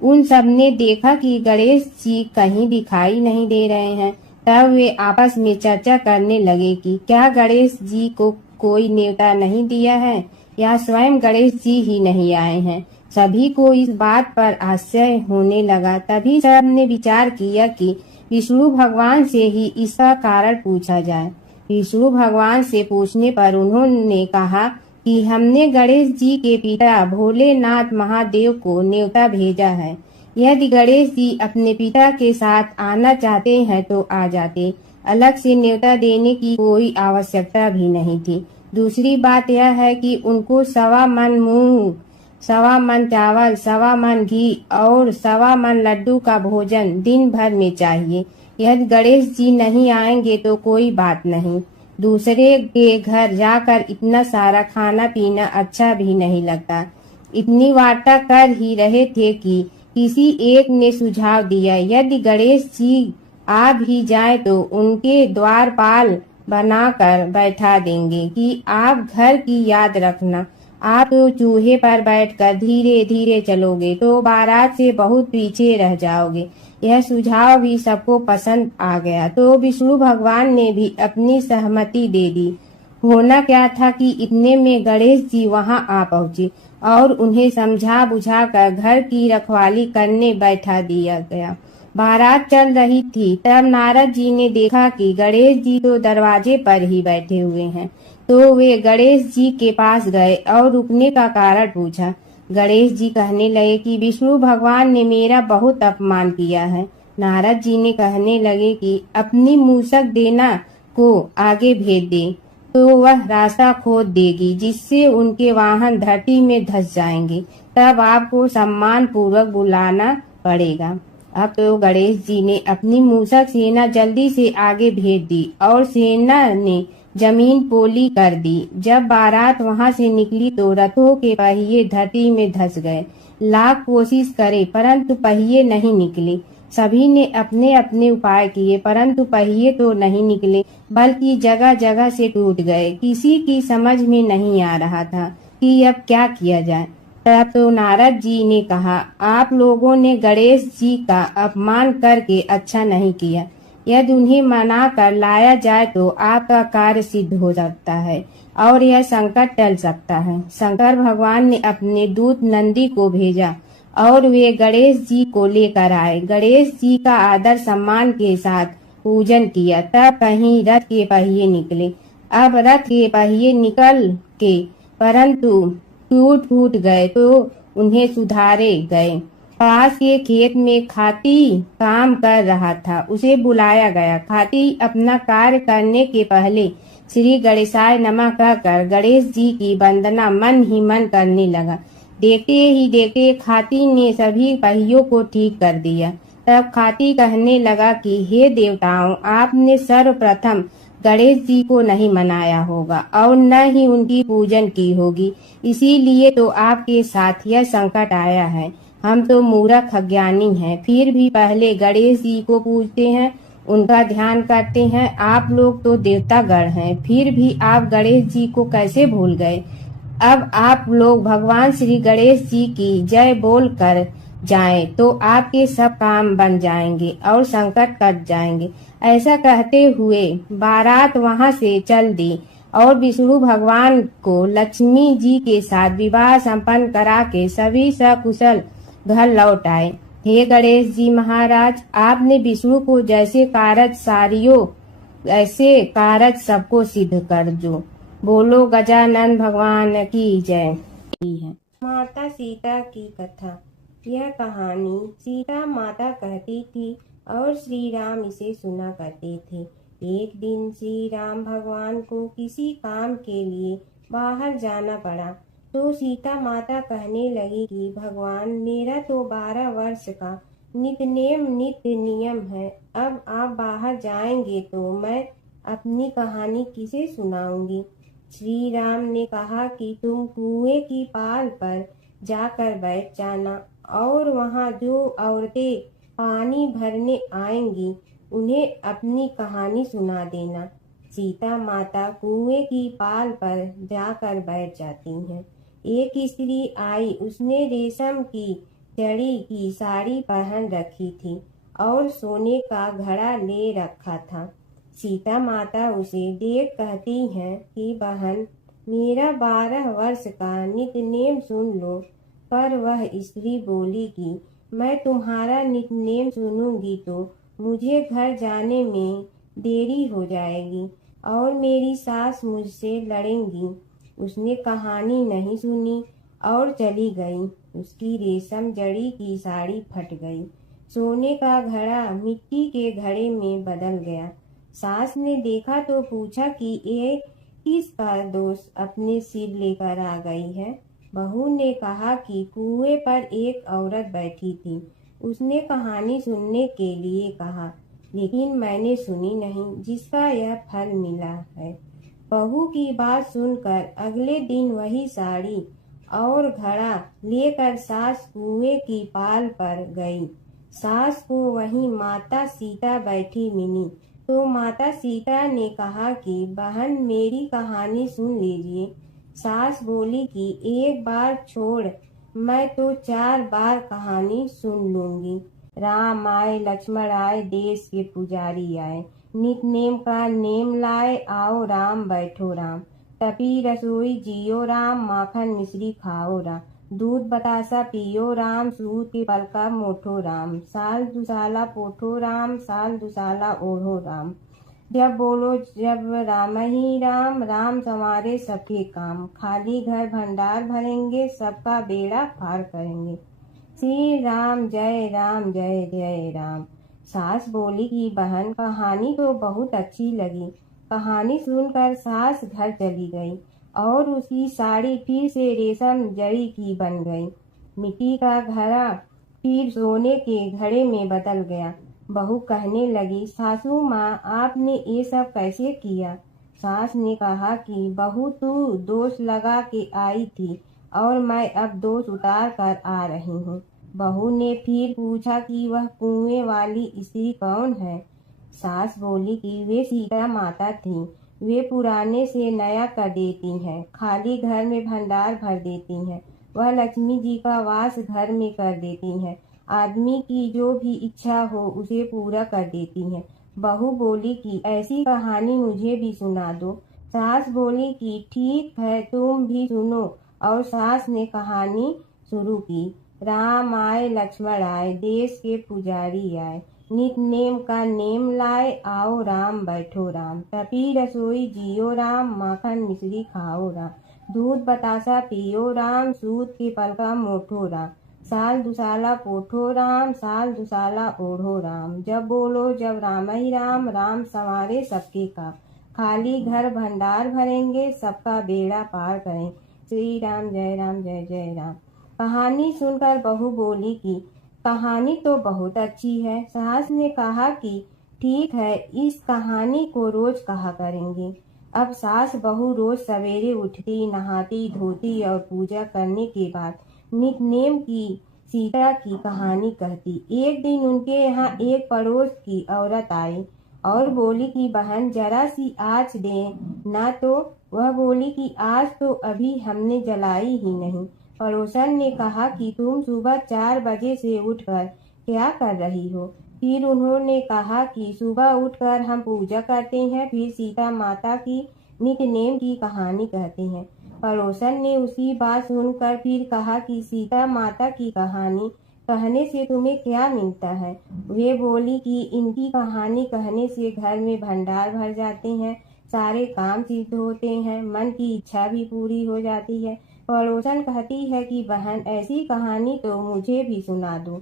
उन सब ने देखा कि गणेश जी कहीं दिखाई नहीं दे रहे हैं। तब वे आपस में चर्चा करने लगे कि क्या गणेश जी को कोई न्योता नहीं दिया है या स्वयं गणेश जी ही नहीं आए हैं। सभी को इस बात पर आश्चर्य होने लगा। तभी सब ने विचार किया कि विष्णु भगवान से ही इसका कारण पूछा जाए। विष्णु भगवान से पूछने पर उन्होंने कहा कि हमने गणेश जी के पिता भोलेनाथ महादेव को न्योता भेजा है। यदि गणेश जी अपने पिता के साथ आना चाहते हैं तो आ जाते, अलग से न्योता देने की कोई आवश्यकता भी नहीं थी। दूसरी बात यह है कि उनको 1.25 मन मूंग, 1.25 मन चावल, 1.25 मन घी और 1.25 मन लड्डू का भोजन दिन भर में चाहिए। यदि गणेश जी नहीं आएंगे तो कोई बात नहीं, दूसरे के घर जाकर इतना सारा खाना पीना अच्छा भी नहीं लगता। इतनी वार्ता कर ही रहे थे कि किसी एक ने सुझाव दिया, यदि गणेश जी आ भी जाए तो उनके द्वारपाल बनाकर बैठा देंगे कि आप घर की याद रखना। आप तो चूहे पर बैठकर धीरे धीरे चलोगे तो बारात से बहुत पीछे रह जाओगे। यह सुझाव भी सबको पसंद आ गया तो विष्णु भगवान ने भी अपनी सहमति दे दी। होना क्या था कि इतने में गणेश जी वहां आ पहुंचे और उन्हें समझा बुझाकर घर की रखवाली करने बैठा दिया गया। बारात चल रही थी, तब नारद जी ने देखा कि गणेश जी तो दरवाजे पर ही बैठे हुए हैं। तो वे गणेश जी के पास गए और रुकने का कारण पूछा। गणेश जी कहने लगे कि विष्णु भगवान ने मेरा बहुत अपमान किया है। नारद जी ने कहने लगे कि अपनी मूसक देना को आगे भेज दे, तो वह रास्ता खोद देगी, जिससे उनके वाहन धरती में धंस जाएंगे। तब आपको सम्मान पूर्वक बुलाना पड़ेगा। अब तो गणेश जी ने अपनी मूसक सेना जल्दी से आगे भेज दी और सेना ने जमीन पोली कर दी। जब बारात वहां से निकली तो रथों के पहिए धरती में धंस गए। लाख कोशिश करे परंतु पहिए नहीं निकले। सभी ने अपने अपने उपाय किए परंतु पहिए तो नहीं निकले, बल्कि जगह जगह से टूट गए। किसी की समझ में नहीं आ रहा था कि अब क्या किया जाए। तब तो नारद जी ने कहा, आप लोगों ने गणेश जी का अपमान करके अच्छा नहीं किया। यदि उन्हें मना कर लाया जाए तो आपका कार्य सिद्ध हो सकता है और यह संकट टल सकता है। शंकर भगवान ने अपने दूत नंदी को भेजा और वे गणेश जी को लेकर आए। गणेश जी का आदर सम्मान के साथ पूजन किया। तब कहीं रथ के पहिए निकले। अब रथ के पहिए निकल के परंतु टूट गए तो उन्हें सुधारे गए। पास के खेत में खाती काम कर रहा था, उसे बुलाया गया। खाती अपना कार्य करने के पहले श्री गणेशाय नमः कहकर गणेश जी की वंदना मन ही मन करने लगा। देखते ही देखते खाती ने सभी पहियों को ठीक कर दिया। तब खाती कहने लगा कि हे देवताओं, आपने सर्वप्रथम गणेश जी को नहीं मनाया होगा और न ही उनकी पूजन की होगी, इसीलिए तो आपके साथ यह संकट आया है। हम तो मूर्ख अज्ञानी हैं, फिर भी पहले गणेश जी को पूजते हैं, उनका ध्यान करते हैं। आप लोग तो देवतागण हैं, फिर भी आप गणेश जी को कैसे भूल गए। अब आप लोग भगवान श्री गणेश जी की जय बोल कर जाएं तो आपके सब काम बन जाएंगे और संकट कट जाएंगे। ऐसा कहते हुए बारात वहां से चल दी और विष्णु भगवान को लक्ष्मी जी के साथ विवाह संपन्न करा के सभी सकुशल घर लौट आए। हे गणेश जी महाराज, आपने विष्णु को जैसे कारज सारियो ऐसे कारज सबको सिद्ध कर दो। बोलो गजानन भगवान की जय। माता सीता की कथा। यह कहानी सीता माता कहती थी और श्री राम इसे सुना करते थे। एक दिन श्री राम भगवान को किसी काम के लिए बाहर जाना पड़ा, तो सीता माता कहने लगी कि भगवान, मेरा तो 12 वर्ष का नित्य नियम है। अब आप बाहर जाएंगे तो मैं अपनी कहानी किसे सुनाऊंगी। श्री राम ने कहा कि तुम कुएं की पाल पर जाकर बैठ जाना और वहां जो औरतें पानी भरने आएंगी उन्हें अपनी कहानी सुना देना। सीता माता कुएं की पाल पर जाकर बैठ जाती हैं। एक स्त्री आई, उसने रेशम की जड़ी की साड़ी पहन रखी थी और सोने का घड़ा ले रखा था। सीता माता उसे देख कहती हैं कि बहन, मेरा 12 वर्ष का नित्य सुन लो। पर वह स्त्री बोली कि मैं तुम्हारा नित्य सुनूंगी तो मुझे घर जाने में देरी हो जाएगी और मेरी सास मुझसे लड़ेंगी। उसने कहानी नहीं सुनी और चली गई। उसकी रेशम जड़ी की साड़ी फट गई। सोने का घड़ा मिट्टी के घड़े में बदल गया। सास ने देखा तो पूछा कि ये किसका दोष अपने सिर लेकर आ गई है। बहू ने कहा कि कुएं पर एक औरत बैठी थी, उसने कहानी सुनने के लिए कहा, लेकिन मैंने सुनी नहीं, जिसका यह फल मिला है। बहू की बात सुनकर अगले दिन वही साड़ी और घड़ा लेकर सास कुएं की पाल पर गई। सास को वहीं माता सीता बैठी मिली, तो माता सीता ने कहा कि बहन, मेरी कहानी सुन लीजिए। सास बोली कि एक बार छोड़, मैं तो 4 बार कहानी सुन लूंगी। राम आए, लक्ष्मण आए, देश के पुजारी आए, नित नेम का नेम लाए, आओ राम बैठो राम, तपी रसोई जियो राम, माखन मिश्री खाओ राम। दूध बतासा पियो राम, सूत के पलका मोठो राम। साल दुसाला पोठो राम, साल दुसाला ओढ़ो राम। जब बोलो जब राम ही राम, राम संवारे सबके काम। खाली घर भंडार भरेंगे, सबका बेड़ा पार करेंगे। श्री राम जय जय राम। सास बोली कि बहन कहानी तो बहुत अच्छी लगी। कहानी सुनकर सास घर चली गई और उसकी साड़ी फिर से रेशम जड़ी की बन गई। मिट्टी का घड़ा फिर सोने के घड़े में बदल गया। बहू कहने लगी, सासू माँ आपने ये सब कैसे किया? सास ने कहा कि बहू तू दोष लगा के आई थी और मैं अब दोष उतार कर आ रही हूँ। बहू ने फिर पूछा कि वह कुएं वाली स्त्री कौन है? सास बोली कि वे सीता माता थी। वे पुराने से नया कर देती हैं, खाली घर में भंडार भर देती हैं। वह लक्ष्मी जी का वास घर में कर देती हैं। आदमी की जो भी इच्छा हो उसे पूरा कर देती हैं। बहू बोली कि ऐसी कहानी मुझे भी सुना दो। सास बोली कि ठीक है तुम भी सुनो, और सास ने कहानी शुरू की। राम आए लक्ष्मण आए, देश के पुजारी आए। नित नेम का नेम लाए, आओ राम बैठो राम। तपी रसोई जियो राम, माखन मिश्री खाओ राम। दूध बतासा पियो राम, सूत के पलका मोठो राम। साल दुसाला पोठो राम, साल दुसाला ओढ़ो राम। जब बोलो जब राम ही राम, राम संवारे सबके काम। खाली घर भंडार भरेंगे, सबका बेड़ा पार करें। श्री राम जय राम। कहानी सुनकर बहू बोली कि कहानी तो बहुत अच्छी है। सास ने कहा कि ठीक है, इस कहानी को रोज कहा करेंगे। अब सास बहू रोज सवेरे उठती, नहाती धोती और पूजा करने के बाद नित नेम की सीता की कहानी कहती। एक दिन उनके यहाँ एक पड़ोस की औरत आई और बोली कि बहन जरा सी आँच दे ना। तो वह बोली कि आज तो अभी हमने जलाई ही नहीं। पड़ोसन ने कहा कि तुम सुबह 4 बजे से उठकर क्या कर रही हो? फिर उन्होंने कहा कि सुबह उठकर हम पूजा करते हैं, फिर सीता माता की नित नेम की कहानी कहते हैं। पड़ोसन ने उसकी बात सुनकर फिर कहा कि सीता माता की कहानी कहने से तुम्हें क्या मिलता है? वे बोली कि इनकी कहानी कहने से घर में भंडार भर जाते हैं, सारे काम सिद्ध होते हैं, मन की इच्छा भी पूरी हो जाती है। पड़ोसन कहती है कि बहन ऐसी कहानी तो मुझे भी सुना दो।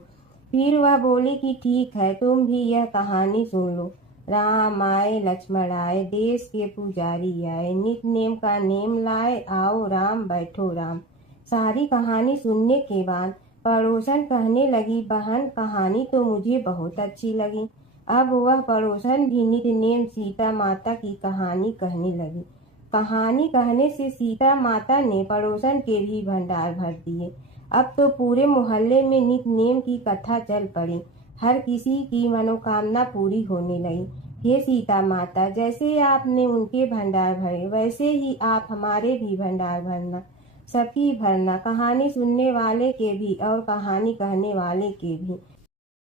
फिर वह बोली कि ठीक है तुम भी यह कहानी सुन लो। राम आए लक्ष्मण आए, देश के पुजारी आए। नित नेम का नेम लाए, आओ राम बैठो राम। सारी कहानी सुनने के बाद पड़ोसन कहने लगी, बहन कहानी तो मुझे बहुत अच्छी लगी। अब वह पड़ोसन भी नित नेम सीता माता की कहानी कहने लगी। कहानी कहने से सीता माता ने पड़ोसन के भी भंडार भर दिए। अब तो पूरे मोहल्ले में नित नेम की कथा चल पड़ी। हर किसी की मनोकामना पूरी होने लगी। हे सीता माता, जैसे आपने उनके भंडार भरे वैसे ही आप हमारे भी भंडार भरना, सबकी भरना, कहानी सुनने वाले के भी और कहानी कहने वाले के भी।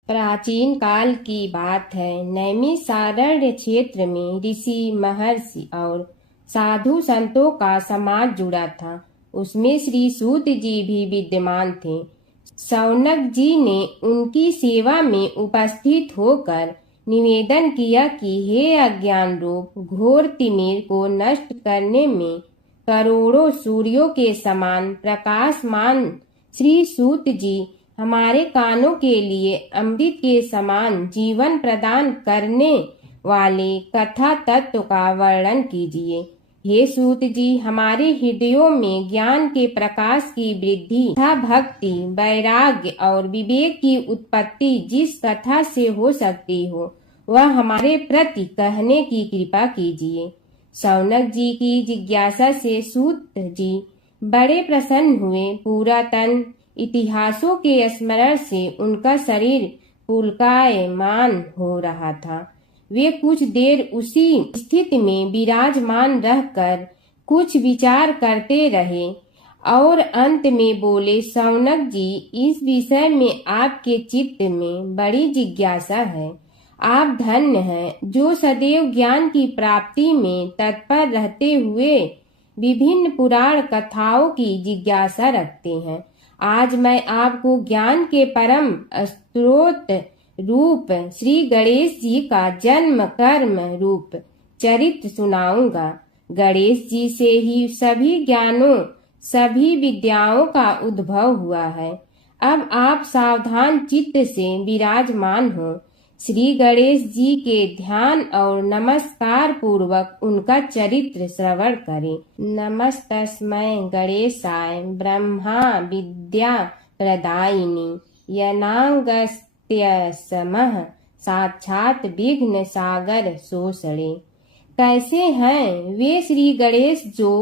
प्राचीन काल की बात है। नैमिषारण्य क्षेत्र में ऋषि महर्षि और साधु संतों का समाज जुड़ा था। उसमें श्री सूत जी भी विद्यमान थे। शौनक जी ने उनकी सेवा में उपस्थित होकर निवेदन किया कि हे अज्ञान रूप घोर तिमिर को नष्ट करने में करोड़ों सूर्यों के समान प्रकाशमान श्री सूत जी हमारे कानों के लिए अमृत के समान जीवन प्रदान करने वाले कथा तत्व का वर्णन कीजिए। हे सूत जी, हमारे हृदयों में ज्ञान के प्रकाश की वृद्धि तथा भक्ति, वैराग्य और विवेक की उत्पत्ति जिस कथा से हो सकती हो वह हमारे प्रति कहने की कृपा कीजिए। शौनक जी की जिज्ञासा से सूत जी बड़े प्रसन्न हुए। पुरातन इतिहासों के स्मरण से उनका शरीर पुलकायमान हो रहा था। वे कुछ देर उसी स्थिति में विराजमान रहकर कुछ विचार करते रहे और अंत में बोले, शौनक जी, इस विषय में आपके चित्त में बड़ी जिज्ञासा है। आप धन्य हैं जो सदैव ज्ञान की प्राप्ति में तत्पर रहते हुए विभिन्न पुराण कथाओं की जिज्ञासा रखते हैं। आज मैं आपको ज्ञान के परम स्रोत रूप श्री गणेश जी का जन्म कर्म रूप चरित्र सुनाऊंगा। गणेश जी से ही सभी ज्ञानों सभी विद्याओं का उद्भव हुआ है। अब आप सावधान चित्त से विराजमान हो। श्री गणेश जी के ध्यान और नमस्कार पूर्वक उनका चरित्र श्रवण करें। नमस्तस्मै गणेशाय ब्रह्मा विद्या प्रदायिनी यनागस्त्यसमः साक्षात विघ्न सागर सोषणे। कैसे हैं वे श्री गणेश जो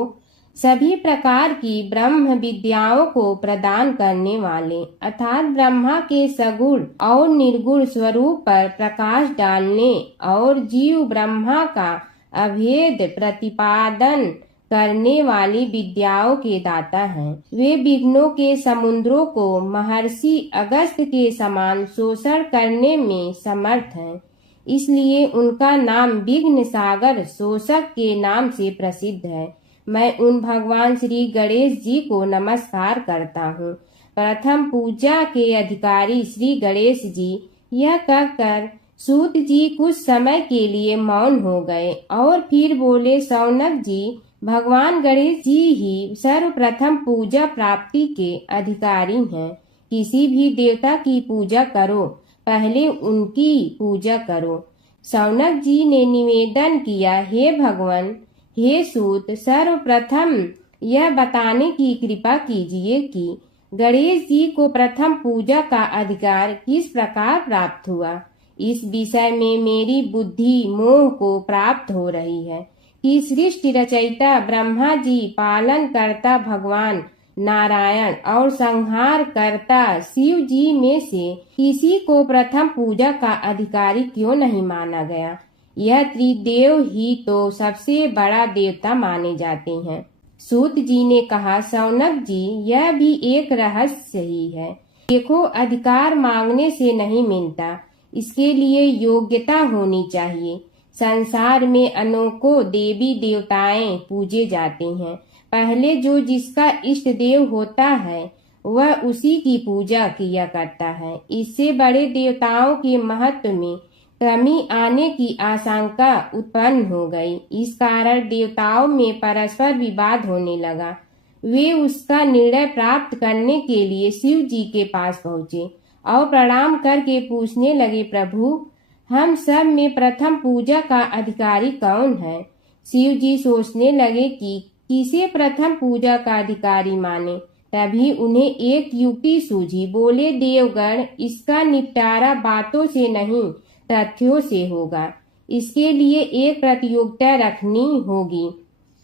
सभी प्रकार की ब्रह्म विद्याओं को प्रदान करने वाले अर्थात ब्रह्मा के सगुण और निर्गुण स्वरूप पर प्रकाश डालने और जीव ब्रह्मा का अभेद प्रतिपादन करने वाली विद्याओं के दाता हैं। वे विघ्नों के समुद्रों को महर्षि अगस्त के समान शोषण करने में समर्थ हैं। इसलिए उनका नाम विघ्न सागर शोषक के नाम से प्रसिद्ध है। मैं उन भगवान श्री गणेश जी को नमस्कार करता हूँ। प्रथम पूजा के अधिकारी श्री गणेश जी यह कहकर सूत जी कुछ समय के लिए मौन हो गए और फिर बोले, शौनक जी, भगवान गणेश जी ही सर्वप्रथम पूजा प्राप्ति के अधिकारी हैं। किसी भी देवता की पूजा करो, पहले उनकी पूजा करो। शौनक जी ने निवेदन किया, हे भगवान, हे सूत, सर्वप्रथम यह बताने की कृपा कीजिए कि गणेश जी को प्रथम पूजा का अधिकार किस प्रकार प्राप्त हुआ। इस विषय में मेरी बुद्धि मोह को प्राप्त हो रही है कि सृष्टि रचयिता ब्रह्मा जी, पालन करता भगवान नारायण और संहार करता शिव जी में से किसी को प्रथम पूजा का अधिकारी क्यों नहीं माना गया। यह त्रिदेव ही तो सबसे बड़ा देवता माने जाते हैं। सूत जी ने कहा, शौनक जी, यह भी एक रहस्य ही है। देखो, अधिकार मांगने से नहीं मिलता, इसके लिए योग्यता होनी चाहिए। संसार में अनेकों देवी देवताएं पूजे जाते हैं। पहले जो जिसका इष्ट देव होता है वह उसी की पूजा किया करता है। इससे बड़े देवताओं के महत्व में कमी आने की आशंका उत्पन्न हो गई। इस कारण देवताओं में परस्पर विवाद होने लगा। वे उसका निर्णय प्राप्त करने के लिए शिव जी के पास पहुँचे और प्रणाम करके पूछने लगे, प्रभु, हम सब में प्रथम पूजा का अधिकारी कौन है। शिव जी सोचने लगे कि किसे प्रथम पूजा का अधिकारी माने। तभी उन्हें एक युक्ति सूझी। बोले, देवगण, इसका निपटारा बातों से नहीं तथ्यों से होगा। इसके लिए एक प्रतियोगिता रखनी होगी,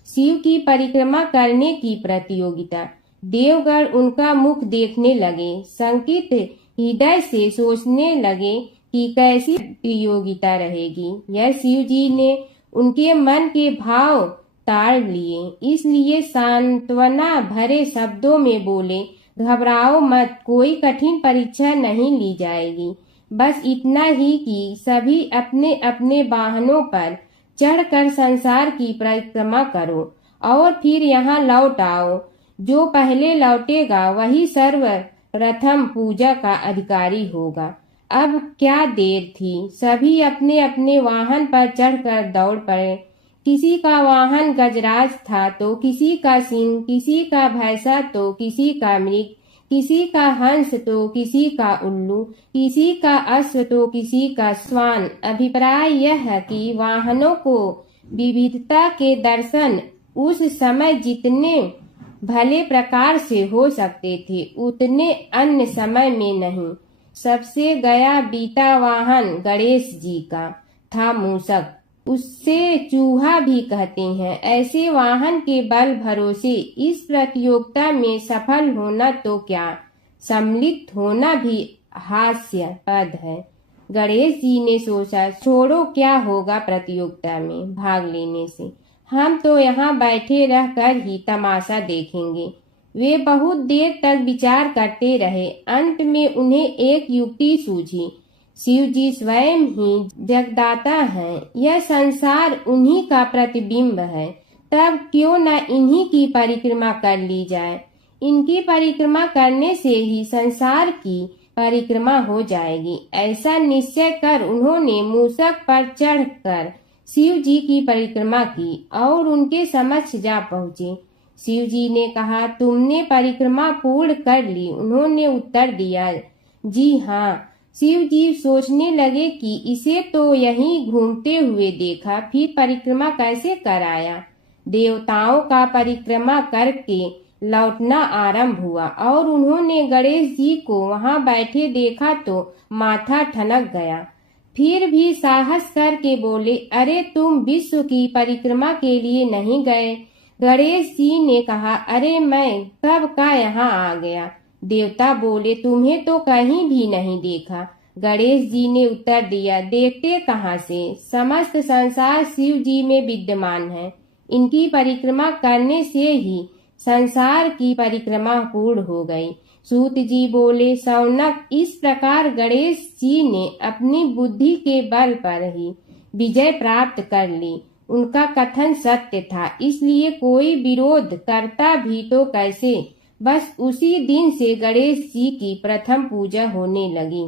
शिव की परिक्रमा करने की प्रतियोगिता। देवगण उनका मुख देखने लगे, शंकित हृदय से सोचने लगे कि कैसी प्रतियोगिता रहेगी। यह शिव जी ने उनके मन के भाव ताड़ लिए, इसलिए सांत्वना भरे शब्दों में बोले, घबराओ मत, कोई कठिन परीक्षा नहीं ली जाएगी। बस इतना ही कि सभी अपने अपने वाहनों पर चढ़कर संसार की परिक्रमा करो और फिर यहाँ लौट आओ। जो पहले लौटेगा वही सर्वप्रथम पूजा का अधिकारी होगा। अब क्या देर थी, सभी अपने अपने वाहन पर चढ़कर दौड़ पड़े। किसी का वाहन गजराज था तो किसी का सिंह, किसी का भैंसा तो किसी का मृग, किसी का हंस तो किसी का उल्लू, किसी का अश्व तो किसी का श्वान। अभिप्राय यह है कि वाहनों को विविधता के दर्शन उस समय जितने भले प्रकार से हो सकते थे उतने अन्य समय में नहीं। सबसे गया बीता वाहन गणेश जी का था मूषक, उससे चूहा भी कहते हैं। ऐसे वाहन के बल भरोसे इस प्रतियोगिता में सफल होना तो क्या, सम्मिलित होना भी हास्यास्पद है। गणेश जी ने सोचा, छोड़ो, क्या होगा प्रतियोगिता में भाग लेने से, हम तो यहाँ बैठे रहकर ही तमाशा देखेंगे। वे बहुत देर तक विचार करते रहे। अंत में उन्हें एक युक्ति सूझी। शिव जी स्वयं ही जगदाता हैं, यह संसार उन्हीं का प्रतिबिंब है, तब क्यों न इन्हीं की परिक्रमा कर ली जाए। इनकी परिक्रमा करने से ही संसार की परिक्रमा हो जाएगी। ऐसा निश्चय कर उन्होंने मूषक पर चढ़कर शिव जी की परिक्रमा की और उनके समक्ष जा पहुँचे। शिव जी ने कहा, तुमने परिक्रमा पूर्ण कर ली? उन्होंने उत्तर दिया, जी हाँ। शिव जी सोचने लगे कि इसे तो यहीं घूमते हुए देखा, फिर परिक्रमा कैसे कराया। देवताओं का परिक्रमा करके लौटना आरंभ हुआ और उन्होंने गणेश जी को वहां बैठे देखा तो माथा ठनक गया। फिर भी साहस करके बोले, अरे तुम विश्व की परिक्रमा के लिए नहीं गए? गणेश जी ने कहा, अरे मैं कब का यहाँ आ गया। देवता बोले, तुम्हें तो कहीं भी नहीं देखा। गणेश जी ने उत्तर दिया, देखते कहाँ से, समस्त संसार शिव जी में विद्यमान है। इनकी परिक्रमा करने से ही संसार की परिक्रमा पूर्ण हो गई। सूत जी बोले, शौनक, इस प्रकार गणेश जी ने अपनी बुद्धि के बल पर ही विजय प्राप्त कर ली। उनका कथन सत्य था, इसलिए कोई विरोध करता भी तो कैसे। बस उसी दिन से गणेश जी की प्रथम पूजा होने लगी।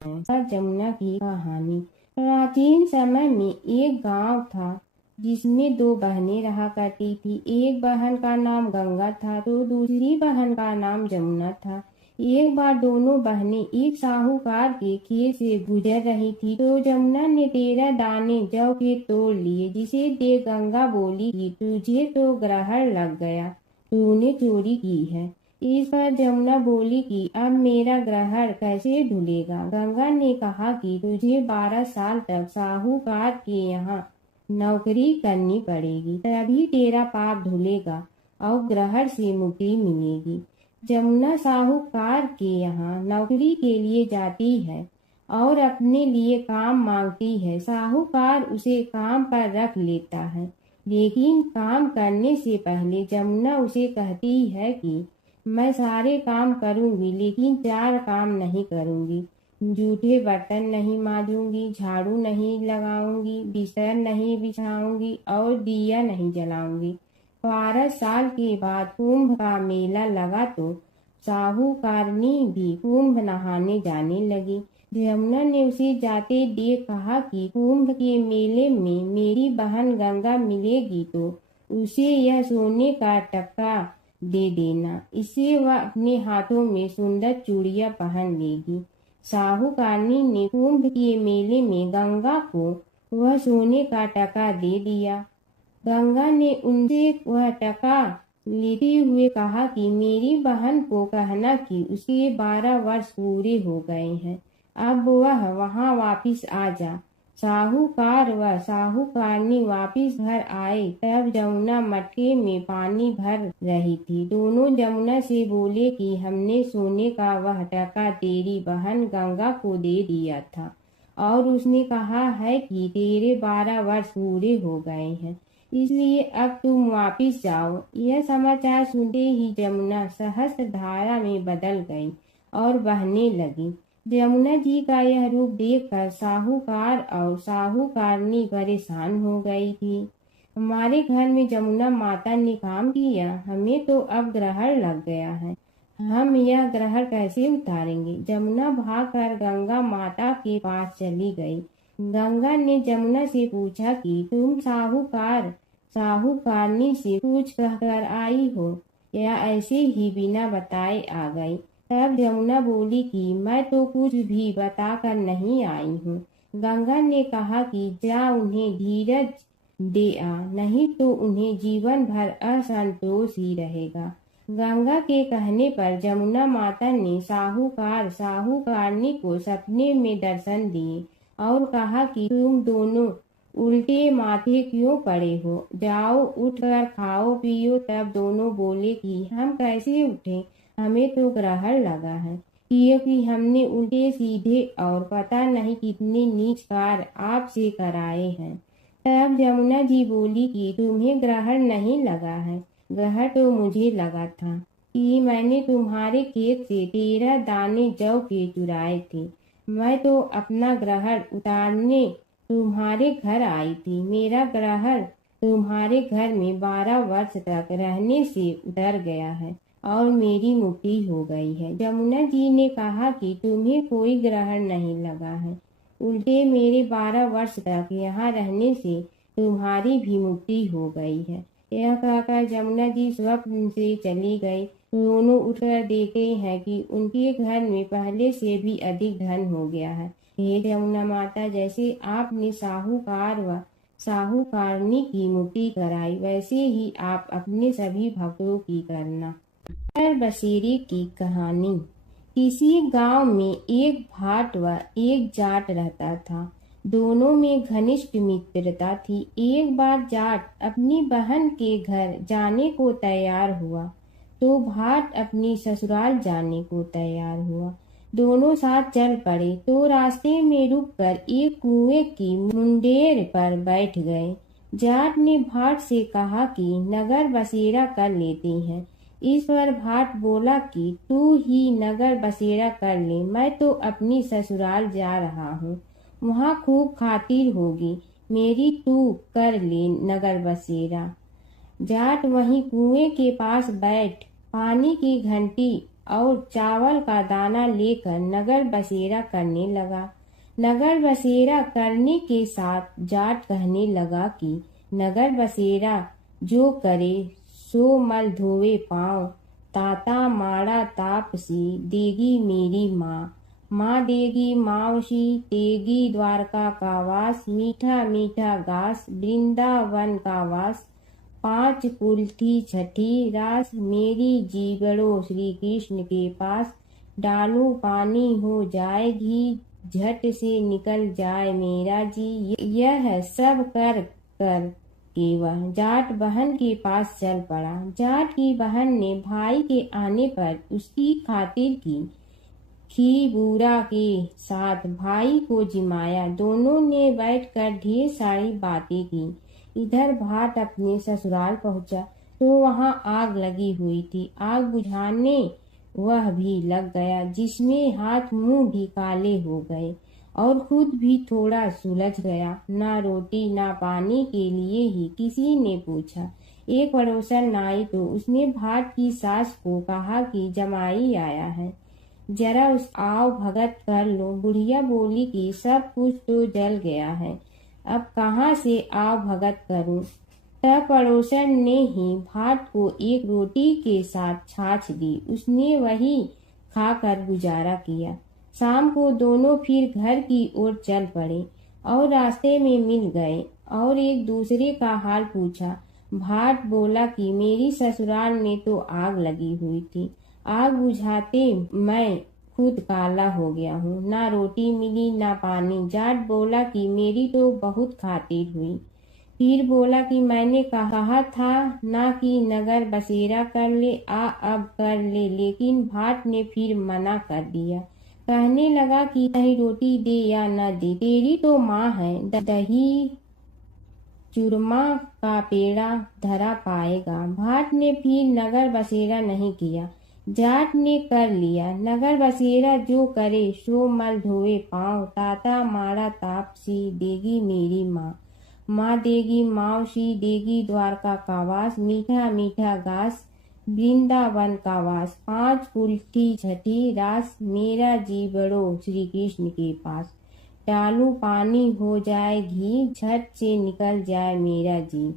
जमुना की कहानी। प्राचीन समय में एक गांव था जिसमें दो बहनें रहा करती थी। एक बहन का नाम गंगा था तो दूसरी बहन का नाम जमुना था। एक बार दोनों बहनें एक साहूकार के खेत से गुजर रही थी तो जमुना ने 13 दाने जौ के तोड़ लिए, जिसे देख गंगा बोली कि तुझे तो ग्रहण लग गया, तूने चोरी की है। इस पर जमुना बोली कि अब मेरा ग्रहण कैसे धुलेगा। गंगा ने कहा कि तुझे 12 साल तक साहूकार के यहाँ नौकरी करनी पड़ेगी, तभी तेरा पाप धुलेगा और ग्रहण से मुक्ति मिलेगी। जमुना साहूकार के यहाँ नौकरी के लिए जाती है और अपने लिए काम मांगती है। साहूकार उसे काम पर रख लेता है, लेकिन काम करने से पहले जमुना उसे कहती है कि मैं सारे काम करूंगी लेकिन 4 काम नहीं करूंगी। जूठे बर्तन नहीं मांजूंगी, झाड़ू नहीं लगाऊंगी, बिस्तर नहीं बिछाऊंगी और दिया नहीं जलाऊंगी। 12 साल के बाद कुंभ का मेला लगा तो साहूकारनी भी कुंभ नहाने जाने लगी। जमुना ने उसे जाते देख कहा कि कुंभ के मेले में मेरी बहन गंगा मिलेगी तो उसे यह सोने का टक्का दे देना, इससे वह अपने हाथों में सुंदर चूड़ियां पहन लेगी। साहूकारनी ने कुंभ के मेले में गंगा को वह सोने का टका दे दिया। गंगा ने उनसे वह टका लेते हुए कहा कि मेरी बहन को कहना कि उसके 12 वर्ष पूरे हो गए हैं, अब वह वहां वापिस आ जा। साहूकार व साहूकारनी वापिस घर आए तब जमुना मटके में पानी भर रही थी। दोनों जमुना से बोले कि हमने सोने का वह टका तेरी बहन गंगा को दे दिया था और उसने कहा है कि तेरे 12 वर्ष पूरे हो गए हैं, इसलिए अब तुम वापिस जाओ। यह समाचार सुनते ही जमुना सहस्त्र धारा में बदल गई और बहने लगी। जमुना जी का यह रूप देखकर साहूकार और साहूकारनी परेशान हो गई थी। हमारे घर में जमुना माता ने काम किया, हमें तो अब ग्रहण लग गया है, हम यह ग्रहण कैसे उतारेंगे। जमुना भागकर गंगा माता के पास चली गई। गंगा ने जमुना से पूछा कि तुम साहूकारनी से कुछ कहकर आई हो या ऐसे ही बिना बताए आ गई। तब जमुना बोली कि मैं तो कुछ भी बताकर नहीं आई हूँ। गंगा ने कहा कि जा उन्हें धीरज दे आ, नहीं तो उन्हें जीवन भर असंतोष ही रहेगा। गंगा के कहने पर जमुना माता ने साहूकारनी को सपने में दर्शन दिए और कहा कि तुम दोनों उल्टे माथे क्यों पड़े हो, जाओ उठकर खाओ पियो। तब दोनों बोले कि हम कैसे उठे, हमें तो ग्रहण लगा है, क्योंकि हमने उल्टे सीधे और पता नहीं कितने नीच कार्य आपसे कराए हैं। तब जमुना जी बोली कि तुम्हें ग्रहण नहीं लगा है, ग्रहण तो मुझे लगा था कि मैंने तुम्हारे खेत से 13 दाने जौ के चुराए थे। मैं तो अपना ग्रहण उतारने तुम्हारे घर आई थी। मेरा ग्रहण तुम्हारे घर में 12 वर्ष तक रहने से उतर गया है। और मेरी मुक्ति हो गई है। जमुना जी ने कहा कि तुम्हें कोई ग्रहण नहीं लगा है, उल्टे मेरे 12 वर्ष तक यहाँ रहने से तुम्हारी भी मुक्ति हो गई है। यह कहकर जमुना जी स्वप्न से चली गई। दोनों उठकर देखते हैं कि उनके घर में पहले से भी अधिक धन हो गया है। हे जमुना माता, जैसे आपने साहूकार व साहूकारनी की मुक्ति कराई, वैसे ही आप अपने सभी भक्तों की करना। नगर बसेरे की कहानी। किसी गांव में एक भाट व एक जाट रहता था। दोनों में घनिष्ठ मित्रता थी। एक बार जाट अपनी बहन के घर जाने को तैयार हुआ तो भाट अपनी ससुराल जाने को तैयार हुआ। दोनों साथ चल पड़े तो रास्ते में रुककर एक कुएं की मुंडेर पर बैठ गए। जाट ने भाट से कहा कि नगर बसेरा कर लेते हैं। इस पर भाट बोला कि तू ही नगर बसेरा कर ले, मैं तो अपनी ससुराल जा रहा हूँ, वहाँ खूब खातिर होगी मेरी, तू कर ले नगर बसेरा। जाट वहीं कुएं के पास बैठ पानी की घंटी और चावल का दाना लेकर नगर बसेरा करने लगा। नगर बसेरा करने के साथ जाट कहने लगा कि नगर बसेरा जो करे सो मल धोवे पाँव, ताता माड़ा तापसी देगी मेरी माँ, माँ देगी मावशी तेगी द्वारका का वास, मीठा मीठा घास वृंदावन का वास, 5 कुल्थी छठी रास, मेरी जीवड़ो श्री कृष्ण के पास, डालू पानी हो जाए घी, झट से निकल जाए मेरा जी। यह सब कर कर के वह जाट बहन के पास चल पड़ा। जाट की बहन ने भाई के आने पर उसकी खातिर की खी बूरा के साथ भाई को जिमाया। दोनों ने बैठकर ढेर सारी बातें की। इधर भाट अपने ससुराल पहुंचा तो वहां आग लगी हुई थी। आग बुझाने वह भी लग गया, जिसमें हाथ मुंह भी काले हो गए और खुद भी थोड़ा सुलझ गया। ना रोटी ना पानी के लिए ही किसी ने पूछा। एक पड़ोसन आई तो उसने भाट की सास को कहा कि जमाई आया है, जरा उस आओ भगत कर लो। बुढ़िया बोली कि सब कुछ तो जल गया है, अब कहाँ से आओ भगत करूं। तब पड़ोसन ने ही भाट को एक रोटी के साथ छाछ दी। उसने वही खाकर गुजारा किया। शाम को दोनों फिर घर की ओर चल पड़े और रास्ते में मिल गए और एक दूसरे का हाल पूछा। भाट बोला कि मेरी ससुराल में तो आग लगी हुई थी, आग बुझाते मैं खुद काला हो गया हूँ, ना रोटी मिली ना पानी। जाट बोला कि मेरी तो बहुत खातिर हुई। फिर बोला कि मैंने कहा था ना कि नगर बसेरा कर ले, आ अब कर ले, लेकिन भाट ने फिर मना कर दिया। कहने लगा कि चाहे रोटी दे या न दे, तेरी तो माँ है, दही चूरमा का पेड़ा धरा पाएगा। भाट ने फिर नगर बसेरा नहीं किया, जाट ने कर लिया। नगर बसेरा जो करे सो मल धोवे पाँव, ताता माड़ा तापसी देगी मेरी माँ, माँ देगी मावशी देगी द्वारका का वास, मीठा मीठा घास वृंदावन का वास, 5 कुल्थी छठी रास, मेरा जीवड़ो श्री कृष्ण के पास, डालू पानी हो जाए घी, झट से निकल जाए मेरा जी।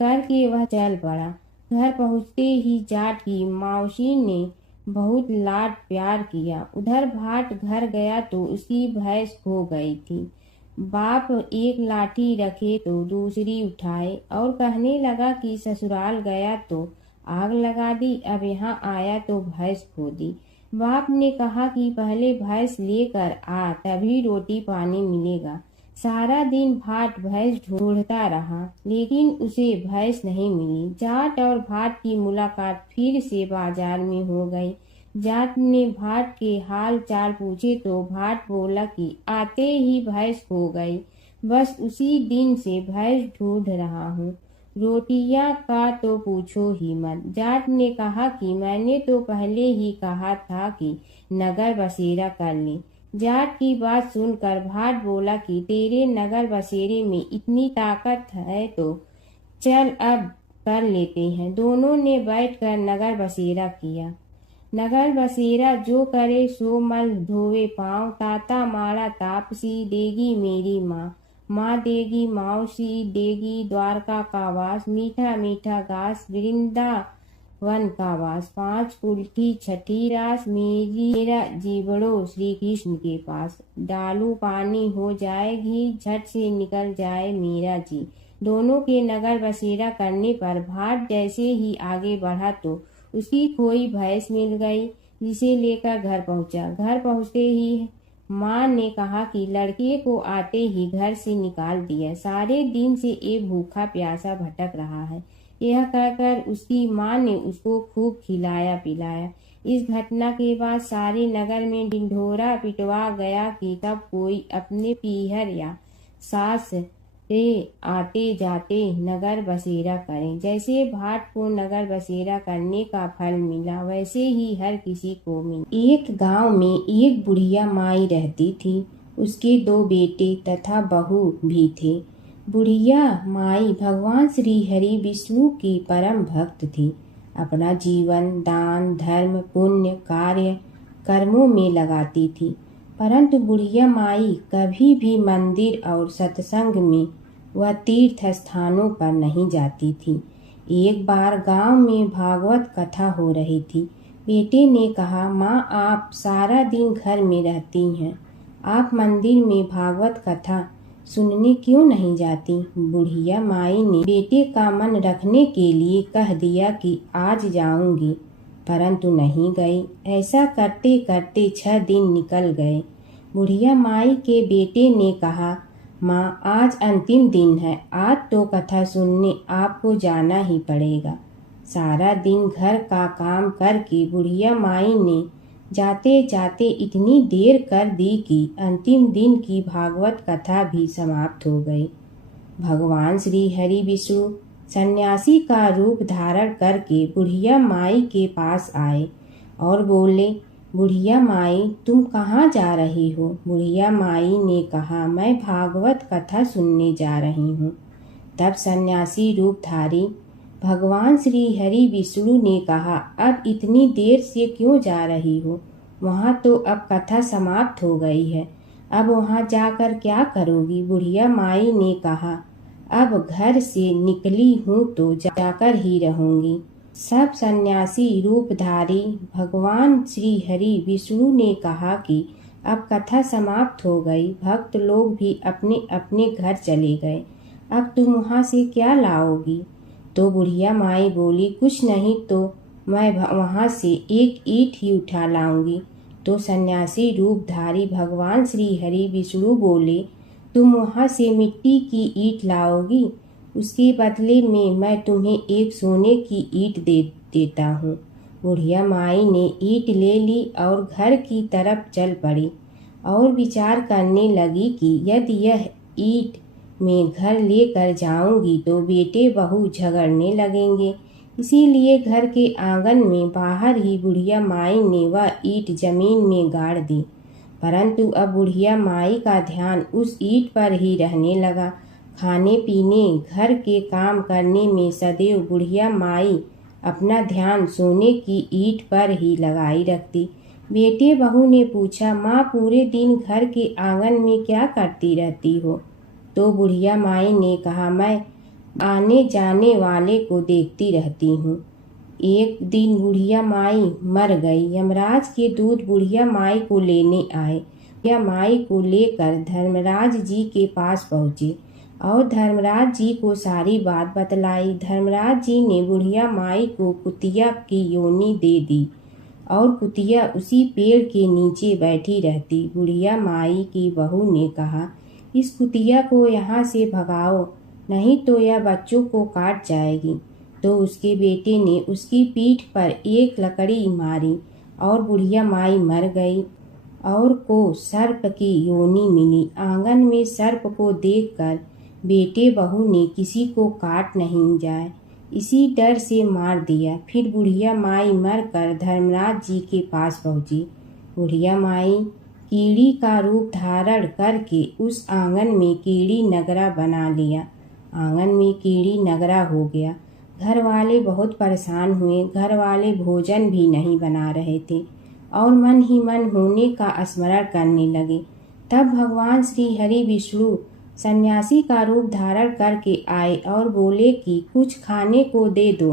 करके वह चल पड़ा। घर पहुँचते ही जाट की मावशी ने बहुत लाड प्यार किया। उधर भाट घर गया तो उसकी भैंस खो गई थी। बाप एक लाठी रखे तो दूसरी उठाए और कहने लगा कि ससुराल गया तो आग लगा दी, अब यहाँ आया तो भैंस खो दी। बाप ने कहा कि पहले भैंस लेकर आ, तभी रोटी पानी मिलेगा। सारा दिन भाट भैंस ढूंढता रहा, लेकिन उसे भैंस नहीं मिली। जाट और भाट की मुलाकात फिर से बाजार में हो गई। जाट ने भाट के हाल चाल पूछे तो भाट बोला कि आते ही भैंस खो गई, बस उसी दिन से भैंस ढूंढ रहा हूँ। रोटियां का तो पूछो ही मत। जाट ने कहा कि मैंने तो पहले ही कहा था कि नगर बसेरा कर ले। जाट की बात सुनकर भाट बोला कि तेरे नगर बसेरे में इतनी ताकत है तो चल अब कर लेते हैं। दोनों ने बैठकर नगर बसेरा किया। नगर बसेरा जो करे सो मल धोवे पाँव, ताता माड़ा तापसी देगी मेरी माँ। माँ देगी मौसी देगी द्वारका का वास, मीठा मीठा घास वृंदावन का वास। 5 कुल्ठी छठी रास, मेरा जीवड़ो श्री कृष्ण के पास। डालू पानी हो जाए घी, झट से निकल जाए मेरा जी। दोनों के नगर बसेरा करने पर भाट जैसे ही आगे बढ़ा तो उसकी खोई भैंस मिल गई, जिसे लेकर घर पहुंचा। घर पहुंचते ही माँ ने कहा कि लड़के को आते ही घर से निकाल दिया, सारे दिन से ये भूखा प्यासा भटक रहा है। यह कहकर उसकी माँ ने उसको खूब खिलाया पिलाया। इस घटना के बाद सारे नगर में ढिंढोरा पिटवा गया कि सब कोई अपने पीहर या सास से आते जाते नगर बसेरा करें। जैसे भाट को नगर बसेरा करने का फल मिला, वैसे ही हर किसी को मिला। एक गांव में एक बुढ़िया माई रहती थी। उसके 2 बेटे तथा बहू भी थे। बुढ़िया माई भगवान श्री हरि विष्णु की परम भक्त थी। अपना जीवन दान धर्म पुण्य कार्य कर्मों में लगाती थी, परंतु बुढ़िया माई कभी भी मंदिर और सत्संग में व तीर्थ स्थानों पर नहीं जाती थी। एक बार गांव में भागवत कथा हो रही थी। बेटे ने कहा, माँ आप सारा दिन घर में रहती हैं, आप मंदिर में भागवत कथा सुनने क्यों नहीं जाती? बुढ़िया माई ने बेटे का मन रखने के लिए कह दिया कि आज जाऊंगी, परंतु नहीं गई। ऐसा करते करते 6 दिन निकल गए। बुढ़िया माई के बेटे ने कहा, माँ आज अंतिम दिन है, आज तो कथा सुनने आपको जाना ही पड़ेगा। सारा दिन घर का काम करके बुढ़िया माई ने जाते जाते इतनी देर कर दी कि अंतिम दिन की भागवत कथा भी समाप्त हो गई। भगवान श्री हरि विष्णु सन्यासी का रूप धारण करके बुढ़िया माई के पास आए और बोले, बुढ़िया माई तुम कहाँ जा रही हो? बुढ़िया माई ने कहा, मैं भागवत कथा सुनने जा रही हूँ। तब सन्यासी रूपधारी भगवान श्री हरि विष्णु ने कहा, अब इतनी देर से क्यों जा रही हो? वहाँ तो अब कथा समाप्त हो गई है, अब वहाँ जाकर क्या करोगी? बुढ़िया माई ने कहा, अब घर से निकली हूँ तो जाकर ही रहूंगी। सब सन्यासी रूपधारी भगवान श्री हरि विष्णु ने कहा कि अब कथा समाप्त हो गई, भक्त लोग भी अपने अपने घर चले गए, अब तुम वहाँ से क्या लाओगी? तो बुढ़िया माई बोली, कुछ नहीं तो मैं वहाँ से एक ईंट ही उठा लाऊंगी। तो सन्यासी रूपधारी भगवान श्री हरि विष्णु बोले, तुम वहाँ से मिट्टी की ईंट लाओगी, उसके बदले में मैं तुम्हें एक सोने की ईंट देता हूँ। बुढ़िया माई ने ईंट ले ली और घर की तरफ चल पड़ी और विचार करने लगी कि यदि यह ईंट मैं घर लेकर जाऊंगी तो बेटे बहू झगड़ने लगेंगे, इसीलिए घर के आंगन में बाहर ही बुढ़िया माई ने वह ईंट जमीन में गाड़ दी। परंतु अब बुढ़िया माई का ध्यान उस ईंट पर ही रहने लगा। खाने पीने घर के काम करने में सदैव बुढ़िया माई अपना ध्यान सोने की ईंट पर ही लगाई रखती। बेटे बहू ने पूछा, माँ पूरे दिन घर के आंगन में क्या करती रहती हो? तो बुढ़िया माई ने कहा, मैं आने जाने वाले को देखती रहती हूँ। एक दिन बुढ़िया माई मर गई। यमराज के दूत बुढ़िया माई को लेने आए। बुढ़िया माई को लेकर धर्मराज जी के पास पहुँचे और धर्मराज जी को सारी बात बतलाई। धर्मराज जी ने बुढ़िया माई को कुतिया की योनि दे दी और कुतिया उसी पेड़ के नीचे बैठी रहती। बुढ़िया माई की बहू ने कहा, इस कुतिया को यहाँ से भगाओ, नहीं तो यह बच्चों को काट जाएगी। तो उसके बेटे ने उसकी पीठ पर एक लकड़ी मारी और बुढ़िया माई मर गई और को सर्प की योनि मिली। आंगन में सर्प को देखकर बेटे बहू ने किसी को काट नहीं जाए इसी डर से मार दिया। फिर बुढ़िया माई मरकर धर्मराज जी के पास पहुंची। बुढ़िया माई कीड़ी का रूप धारण करके उस आंगन में कीड़ी नगरा बना लिया। आंगन में कीड़ी नगरा हो गया। घर वाले बहुत परेशान हुए। घर वाले भोजन भी नहीं बना रहे थे और मन ही मन होने का स्मरण करने लगे। तब भगवान श्री हरि विष्णु सन्यासी का रूप धारण करके आए और बोले कि कुछ खाने को दे दो।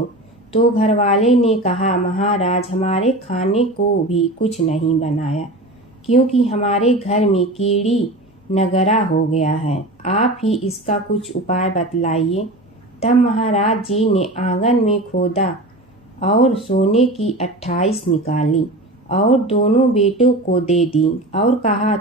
तो घरवाले ने कहा, महाराज, हमारे खाने को भी कुछ नहीं बनाया, क्योंकि हमारे घर में कीड़ी नगरा हो गया है। आप ही इसका कुछ उपाय बतलाइए। तब महाराज जी ने आंगन में खोदा और सोने की 28 निकाली और दोनों बेटों को दे दी और कहा,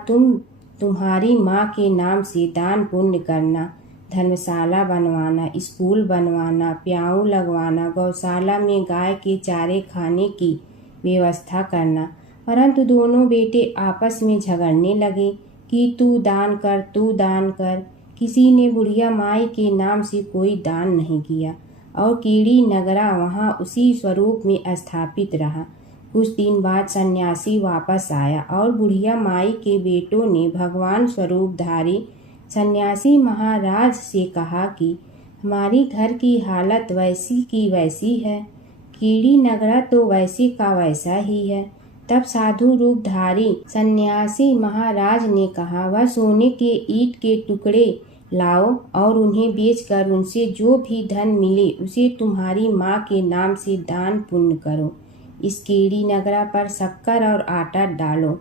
तुम्हारी माँ के नाम से दान पुण्य करना, धर्मशाला बनवाना, स्कूल बनवाना, प्याऊ लगवाना, गौशाला में गाय के चारे खाने की व्यवस्था करना। परंतु दोनों बेटे आपस में झगड़ने लगे कि तू दान कर, तू दान कर। किसी ने बुढ़िया माई के नाम से कोई दान नहीं किया और कीड़ी नगरा वहाँ उसी स्वरूप में स्थापित रहा। कुछ दिन बाद सन्यासी वापस आया और बुढ़िया माई के बेटों ने भगवान स्वरूपधारी सन्यासी महाराज से कहा कि हमारी घर की हालत वैसी की वैसी है, कीड़ी नगरा तो वैसे का वैसा ही है। तब साधु रूपधारी सन्यासी महाराज ने कहा, वह सोने के ईंट के टुकड़े लाओ और उन्हें बेचकर उनसे जो भी धन मिले उसे तुम्हारी माँ के नाम से दान पुण्य करो। इस कीड़ी नगरा पर शक्कर और आटा डालो।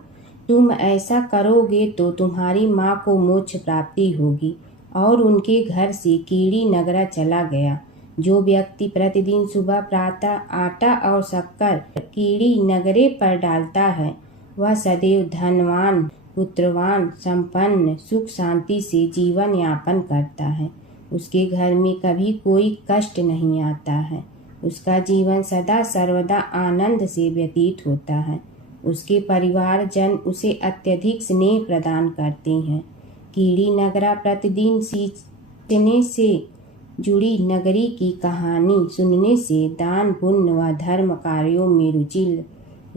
तुम ऐसा करोगे तो तुम्हारी माँ को मोक्ष प्राप्ति होगी। और उनके घर से कीड़ी नगरा चला गया। जो व्यक्ति प्रतिदिन सुबह प्रातः आटा और शक्कर कीड़ी नगरे पर डालता है, वह सदैव धनवान, पुत्रवान, संपन्न, सुख शांति से जीवन यापन करता है। उसके घर में कभी कोई कष्ट नहीं आता है। उसका जीवन सदा सर्वदा आनंद से व्यतीत होता है। उसके परिवार जन उसे अत्यधिक स्नेह प्रदान करते हैं। कीड़ी नगरा प्रतिदिन सींचने से जुड़ी नगरी की कहानी सुनने से, दान पुण्य व धर्म कार्यों में रुचि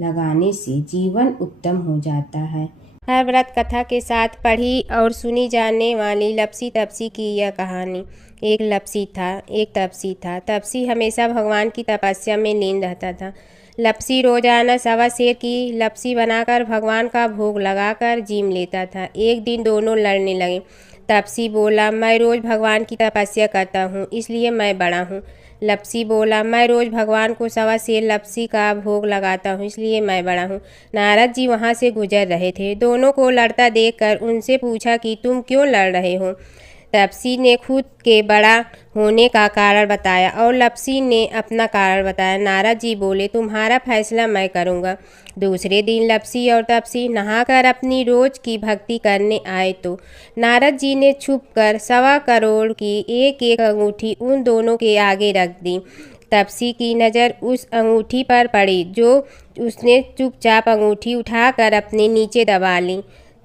लगाने से जीवन उत्तम हो जाता है। हर व्रत कथा के साथ पढ़ी और सुनी जाने वाली लपसी तपसी की यह कहानी। एक लपसी था, एक तपसी था। तपसी हमेशा भगवान की तपस्या में लीन रहता था। लपसी रोजाना सवा सेर की लपसी बनाकर भगवान का भोग लगाकर जीम लेता था। एक दिन दोनों लड़ने लगे। तपसी बोला, मैं रोज़ भगवान की तपस्या करता हूँ, इसलिए मैं बड़ा हूँ। लपसी बोला, मैं रोज़ भगवान को सवा सेर लपसी का भोग लगाता हूँ, इसलिए मैं बड़ा हूँ। नारद जी वहाँ से गुजर रहे थे। दोनों को लड़ता देखकर उनसे पूछा कि तुम क्यों लड़ रहे हो। तपसी ने खुद के बड़ा होने का कारण बताया और लपसी ने अपना कारण बताया। नारद जी बोले, तुम्हारा फैसला मैं करूँगा। दूसरे दिन लपसी और तपसी नहाकर अपनी रोज की भक्ति करने आए तो नारद जी ने छुपकर 1.25 करोड़ की एक एक अंगूठी उन दोनों के आगे रख दी। तपसी की नज़र उस अंगूठी पर पड़ी जो उसने चुपचाप अंगूठी उठाकर अपने नीचे दबा ली।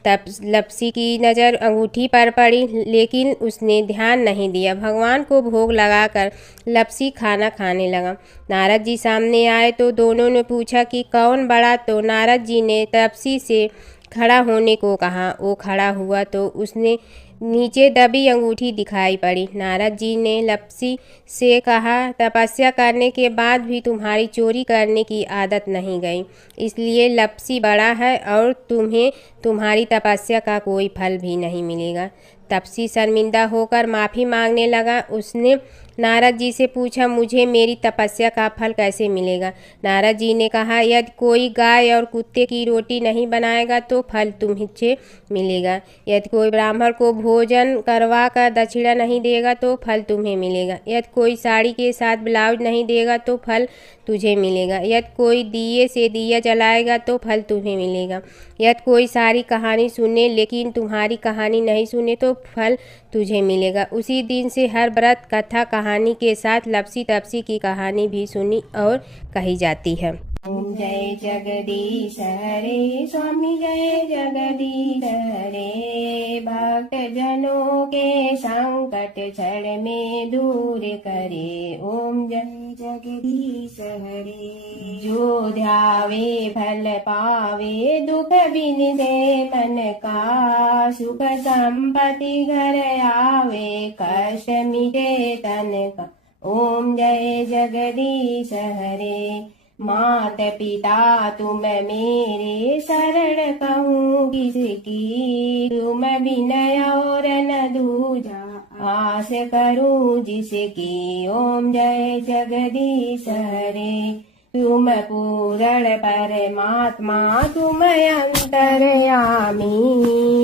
तब लपसी की नज़र अंगूठी पर पड़ी, लेकिन उसने ध्यान नहीं दिया। भगवान को भोग लगाकर लपसी खाना खाने लगा। नारद जी सामने आए तो दोनों ने पूछा कि कौन बड़ा, तो नारद जी ने तपसी से खड़ा होने को कहा। वो खड़ा हुआ तो उसने नीचे दबी अंगूठी दिखाई पड़ी। नारद जी ने लपसी से कहा, तपस्या करने के बाद भी तुम्हारी चोरी करने की आदत नहीं गई, इसलिए लपसी बड़ा है और तुम्हें तुम्हारी तपस्या का कोई फल भी नहीं मिलेगा। तपसी शर्मिंदा होकर माफ़ी मांगने लगा। उसने नारद जी से पूछा, मुझे मेरी तपस्या का फल कैसे मिलेगा। नारद जी ने कहा, यदि कोई गाय और कुत्ते की रोटी नहीं बनाएगा तो फल तुम्हें मिलेगा। यदि कोई ब्राह्मण को भोजन करवा कर दक्षिणा नहीं देगा तो फल तुम्हें मिलेगा। यदि कोई साड़ी के साथ ब्लाउज नहीं देगा तो फल तुझे मिलेगा। यदि कोई दिए से दिया जलाएगा तो फल तुम्हें मिलेगा। यदि कोई सारी कहानी सुने लेकिन तुम्हारी कहानी नहीं सुने तो फल तुझे मिलेगा। उसी दिन से हर व्रत कथा कहानी के साथ लपसी तपसी की कहानी भी सुनी और कही जाती है। ओम जय जगदीश हरे स्वामी, जय जगदीश हरे। भक्त जनों के संकट क्षण में दूर करे। ओम जय जगदीश हरे। जो ध्यावे फल पावे, दुख बिन दे मन का। सुख संपत्ति घर आवे, कष्ट मिटे तन का। ओम जय जगदीश हरे। मात पिता तुम मेरे शरण कहूँ किसकी, तुम विनय और न दूजा आस करूँ जिसकी। ओम जय जगदीश हरे। तुम पूरण परमात्मा तुम अंतर्यामी,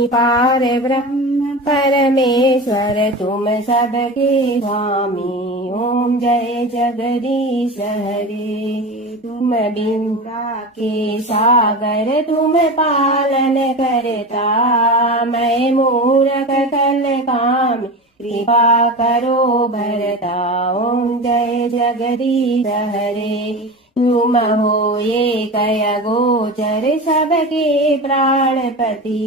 पार ब्रह्म परमेश्वर तुम सबके स्वामी। ओम जय जगदीश हरे। तुम बिंदा के सागर तुम पालन करता, मैं मूरख कल काम कृपा करो भरता। ओम जय जगदीश हरे। तुम हो ये कय गोचर सबके प्राणपति,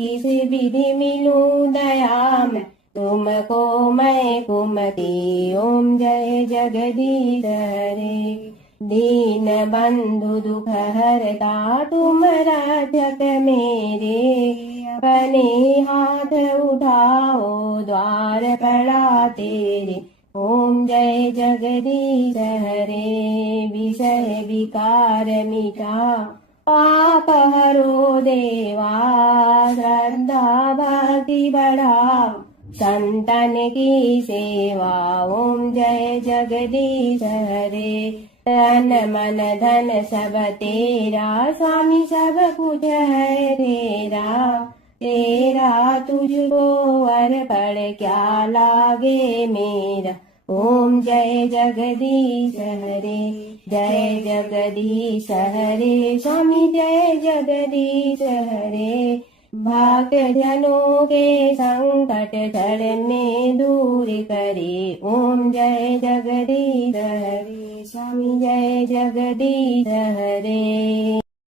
किस विधि मिलूं दया में तुमको मैं कुमति। ओम जय जगदीश हरे। दीन बंधु दुख हरता तुम रक्षक मेरे, अपने हाथ उठाओ द्वार पड़ा तेरे। ओम जय जगदीश हरे। विषय विकार मिटा पाप हरो देवा, श्रद्धा भक्ति बढ़ाओ संतन की सेवा। ओम जय जगदीश हरे। तन मन धन सब तेरा, स्वामी सब कुछ है तेरा, तेरा तुझको अर्पण क्या लागे मेरा। ओम जय जगदीश हरे। जय जगदीश हरे। स्वामी जय जगदीश हरे। भक्त जनों के संकट धरने दूर करे। ओम जय जगदीश हरे। स्वामी जय जगदीश हरे।